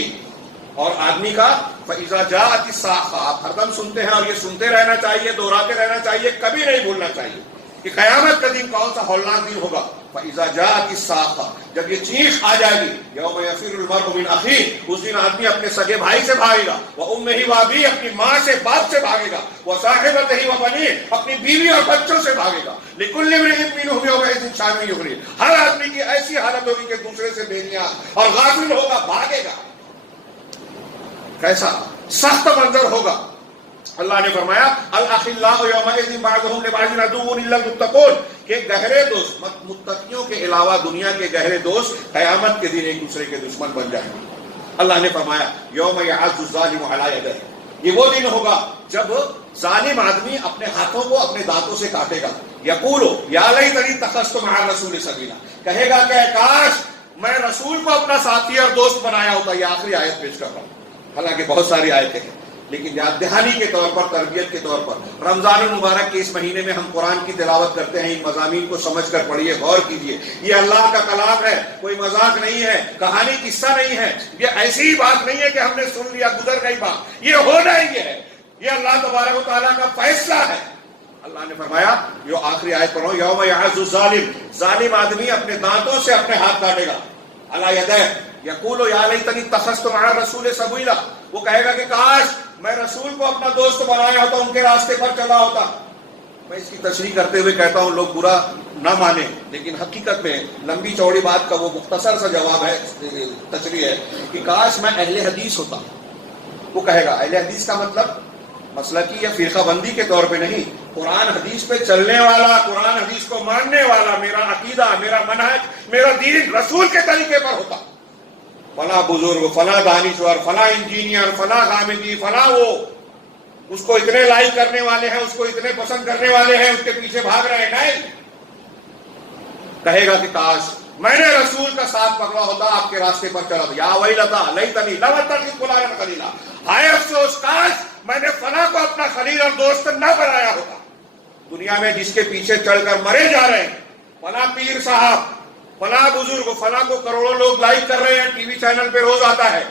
اور آدمی کا فَإِذَا جَاءَتِ السَّاعَةُ، آپ ہر دم سنتے ہیں اور یہ سنتے رہنا چاہیے، دہراتے رہنا چاہیے، کبھی نہیں بھولنا چاہیے. کہ قیامت کا دن کون سا ہولناک دن ہوگا. فَإِذَا جَاءَتِ السَّاخَّةُ، جب یہ چیخ آ جائے گی. یوم یفر المرء من اخیہ، اس دن آدمی اپنے سگے بھائی سے بھاگے گا. وَأُمِّهِ وَأَبِيهِ، اپنی ماں سے باپ سے بھاگے گا. وَصَاحِبَتِهِ وَبَنِيهِ، اپنی بیوی اور بچوں سے بھاگے گا. لِكُلِّ امْرِئٍ مِّنْهُمْ يَوْمَئِذٍ شَأْنٌ يُغْنِيهِ، ہر آدمی کی ایسی حالت ہوگی کہ دوسرے سے بے نیاز اور غافل ہوگا، بھاگے گا. کیسا سخت منظر ہوگا. اللہ نے فرمایا الاخلاء یومئذ بعضهم لبعض عدو الا المتقون، کہ گہرے دوست متقیوں کے علاوہ دنیا کے گہرے دوست قیامت کے دن ایک دوسرے کے دشمن بن جائیں گے. اللہ نے فرمایا یوم یعض الظالم علی یدیہ، یہ وہ دن ہوگا جب ظالم آدمی اپنے ہاتھوں کو اپنے دانتوں سے کاٹے گا. یقول یا لیتنی اتخذت مع الرسول سبیلا، کہے گا کہ کاش میں رسول کو اپنا ساتھی اور دوست بنایا ہوتا. یہ آخری آیت پیش کر رہا ہوں، حالانکہ بہت ساری آیتیں ہیں، لیکن یاد دہانی کے طور پر، تربیت کے طور پر رمضان المبارک کے اس مہینے میں ہم قرآن کی تلاوت کرتے ہیں. ان مضامین کو سمجھ کر پڑھیے، غور کیجیے. یہ اللہ کا کلام ہے، کوئی مذاق نہیں ہے، کہانی قصہ نہیں ہے. یہ ایسی ہی بات نہیں ہے کہ ہم نے سن لیا گزر گئی بات، یہ ہونا ہی ہے. یہ اللہ تبارک و تعالیٰ کا فیصلہ ہے. اللہ نے فرمایا، یہ آخری آیت پڑھو، یوم یعض الظالم، ظالم آدمی اپنے دانتوں سے اپنے ہاتھ کاٹے گا. علی یدیہ یقول یا لیتنی اتخذت مع الرسول سبیلا، وہ کہے گا کہ کاش میں رسول کو اپنا دوست بنایا ہوتا، ان کے راستے پر چلا ہوتا. میں اس کی تشریح کرتے ہوئے کہتا ہوں لوگ برا نہ مانے، لیکن حقیقت میں لمبی چوڑی بات کا وہ مختصر سا جواب ہے، تشریح ہے کہ کاش میں اہل حدیث ہوتا. وہ کہے گا اہل حدیث کا مطلب مسلکی یا فرقہ بندی کے طور پہ نہیں، قرآن حدیث پہ چلنے والا، قرآن حدیث کو ماننے والا. میرا عقیدہ، میرا منہج، میرا دین رسول کے طریقے پر ہوتا. فلاں بزرگ، فلاں دانشور، فلاں انجینئر، فلاں غامدی، فلاں وہ اس کو اتنے لائک کرنے والے ہیں، اس کو اتنے پسند کرنے والے ہیں، اس کے پیچھے بھاگ رہے ہیں. نہیں، کہے گا کہ کاش میں نے رسول کا ساتھ پکڑا ہوتا، آپ کے راستے پر چلا. یا ویلتا لیتنی لم اتخذ فلانا خلیلا، ہائے افسوس کاش میں نے فلاں کو اپنا خلیل اور دوست نہ بنایا ہوتا. دنیا میں جس کے پیچھے چل کر مرے جا رہے ہیں، فلاں پیر صاحب، فلاں بزرگ، فلاں کو کروڑوں لوگ لائک کر رہے ہیں، ٹی وی چینل پہ روز آتا ہے،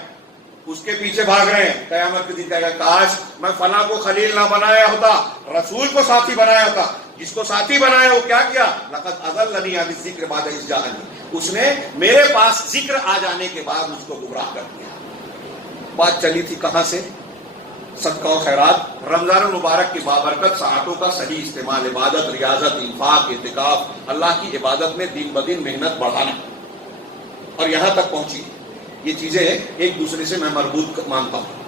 اس کے پیچھے بھاگ رہے ہیں. قیامت کے دن کہے گا کاش میں فلاں کو خلیل نہ بنایا ہوتا، رسول کو ساتھی بنایا ہوتا. جس کو ساتھی بنایا وہ کیا کیا؟ لقد اضلنی عن الذکر بعد اذ جاءنی، اس نے میرے پاس ذکر آ جانے کے بعد مجھ کو گمراہ کر دیا. بات چلی تھی کہاں سے؟ صدقہ و خیرات، رمضان المبارک کی بابرکت ساعتوں کا صحیح استعمال، عبادت، ریاضت، انفاق، اعتکاف، اللہ کی عبادت میں دن بدن محنت بڑھانا، اور یہاں تک پہنچی. یہ چیزیں ایک دوسرے سے میں مربوط مانتا ہوں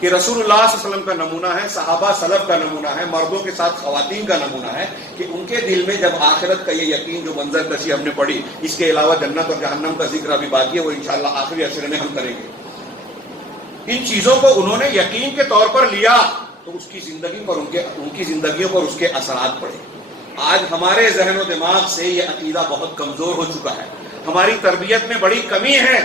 کہ رسول اللہ صلی اللہ علیہ وسلم کا نمونہ ہے، صحابہ سلف کا نمونہ ہے، مردوں کے ساتھ خواتین کا نمونہ ہے کہ ان کے دل میں جب آخرت کا یہ یقین، جو منظر کشی ہم نے پڑھی، اس کے علاوہ جنت اور جہنم کا ذکر ابھی باقی ہے، وہ انشاءاللہ آخری عشرے میں ہم کریں گے. ان چیزوں کو انہوں نے یقین کے طور پر لیا تو اس کی زندگی پر، ان کی زندگیوں پر اس کے اثرات پڑے. آج ہمارے ذہن و دماغ سے یہ عقیدہ بہت کمزور ہو چکا ہے، ہماری تربیت میں بڑی کمی ہے.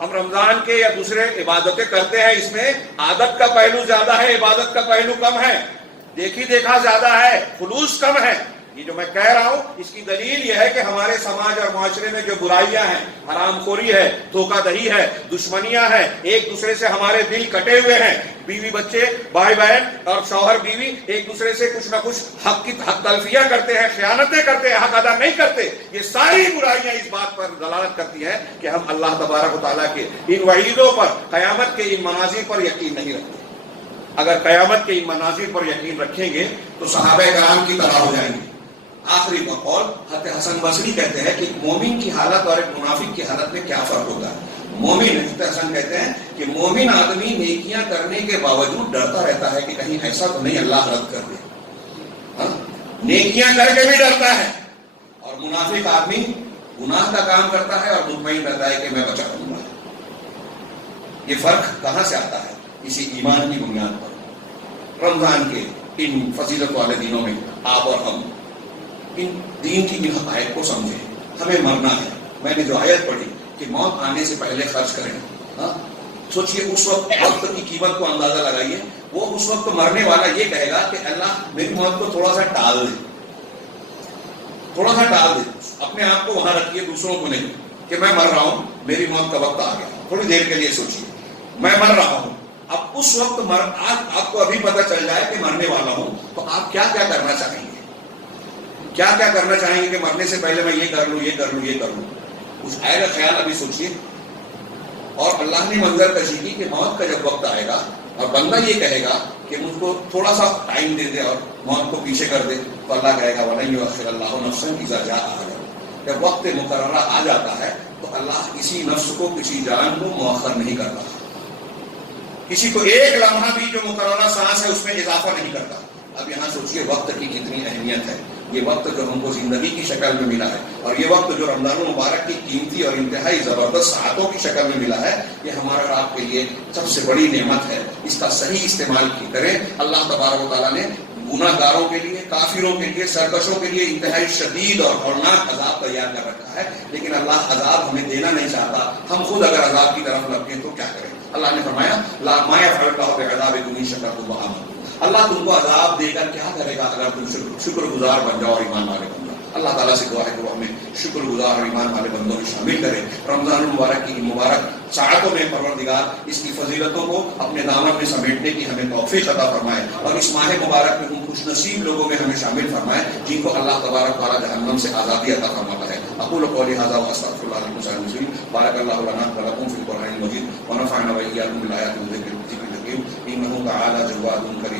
ہم رمضان کے یا دوسرے عبادتیں کرتے ہیں، اس میں عادت کا پہلو زیادہ ہے، عبادت کا پہلو کم ہے، دیکھی دیکھا زیادہ ہے، خلوص کم ہے. یہ جو میں کہہ رہا ہوں اس کی دلیل یہ ہے کہ ہمارے سماج اور معاشرے میں جو برائیاں ہیں، حرام خوری ہے، دھوکہ دہی ہے، دشمنیاں ہیں، ایک دوسرے سے ہمارے دل کٹے ہوئے ہیں، بیوی بچے، بھائی بہن اور شوہر بیوی ایک دوسرے سے کچھ نہ کچھ حق تلفیاں کرتے ہیں، خیانتیں کرتے ہیں، حق ادا نہیں کرتے. یہ ساری برائیاں اس بات پر دلالت کرتی ہیں کہ ہم اللہ تبارک و تعالیٰ کے ان وعیدوں پر، قیامت کے ان مناظر پر یقین نہیں رکھتے. اگر قیامت کے ان مناظر پر یقین رکھیں گے تو صحابہ کرام کی طرح ہو جائیں گے. آخری قول حضرت حسن بصری کہتے ہیں کہ ایک مومن کی حالت اور ایک منافق کی حالت میں کیا فرق ہوتا ہے. مومن، حضرت حسن کہتے ہیں کہ مومن آدمی نیکیاں کرنے کے باوجود ڈرتا رہتا ہے کہ کہیں ایسا تو نہیں اللہ رد کر دے، نیکیاں کر کے بھی ڈرتا ہے. اور منافق آدمی گناہ کا کام کرتا ہے اور مطمئن رہتا ہے کہ میں بچا رہوں گا. یہ فرق کہاں سے آتا ہے؟ اسی ایمان کی بنیاد پر. رمضان کے ان فضیلت والے دنوں میں آپ اور ہم ان دین کی ان آیت کو سمجھیں. ہمیں مرنا ہے. میں نے جو آیت پڑھی کہ موت آنے سے پہلے خرچ کریں، سوچئے اس وقت کی قیمت کو اندازہ لگائیے. وہ اس وقت مرنے والا یہ کہے گا کہ اللہ میری موت کو تھوڑا سا ٹال دے، تھوڑا سا ٹال دے. اپنے آپ کو وہاں رکھیے، دوسروں کو نہیں کہ میں مر رہا ہوں، میری موت کا وقت آ گیا. تھوڑی دیر کے لیے سوچیے میں مر رہا ہوں. اب اس وقت آپ کو ابھی پتہ چل جائے کہ مرنے والا ہوں تو آپ کیا کیا کرنا چاہیں گے؟ کیا کیا کرنا چاہیں گے کہ مرنے سے پہلے میں یہ کر لوں، یہ کر لوں، یہ کر لوں. کچھ آئے گا خیال ابھی سوچیے. اور اللہ نے منظر کشی کی کہ موت کا جب وقت آئے گا اور بندہ یہ کہے گا کہ مجھ کو تھوڑا سا ٹائم دے دے اور موت کو پیچھے کر دے، تو اللہ کہے گا وَلَن يُؤَخِّرَ اللَّهُ نَفْسًا إِذَا جَاءَ أَجَلُهَا. جب وقت مقررہ آ جاتا ہے تو اللہ کسی نفس کو، کسی جان کو مؤخر نہیں کرتا. کسی کو ایک لمحہ بھی جو مقررہ سانس ہے اس میں اضافہ نہیں کرتا. اب یہاں سوچئے وقت کی کتنی اہمیت ہے. یہ وقت جو ہم کو زندگی کی شکل میں ملا ہے، اور یہ وقت جو رمضان المبارک کی قیمتی اور انتہائی زبردست ساعتوں کی شکل میں ملا ہے، یہ ہمارا اور آپ کے لیے سب سے بڑی نعمت ہے. اس کا صحیح استعمال کریں. اللہ تبارک و تعالیٰ نے گناہ گاروں کے لیے، کافروں کے لیے، سرکشوں کے لیے انتہائی شدید اور ہولناک عذاب تیار کر رکھا ہے. لیکن اللہ عذاب ہمیں دینا نہیں چاہتا. ہم خود اگر عذاب کی طرف لپکیں تو کیا کریں؟ اللہ نے فرمایا لا ما يفعل الله بعذابكم ان شكرتم وآمنتم. اللہ تم کو عذاب دے کر کیا کرے گا اگر تم شکر گزار بن جاؤ اور ایمان والے بن جاؤ. اللہ تعالیٰ سے دعا ہے کہ وہ ہمیں شکر گزار اور ایمان والے بندوں میں شامل کرے. رمضان المبارک کی مبارک ساعتوں میں پروردگار اس کی فضیلتوں کو اپنے دامن میں سمیٹنے کی ہمیں توفیق عطا فرمائے، اور اس ماہ مبارک میں ان خوش نصیب لوگوں میں ہمیں شامل فرمائے جن کو اللہ تبارک تعالیٰ جہنم سے آزادی عطا فرماتا ہے. اقول قولی هذا واستغفر الله لكم ولسائر المسلمين. بارك الله لنا ولكم في القرآن المجيد ونفعنا وإياكم بالآيات والذكر الحكيم إنه تعالى جواد كريم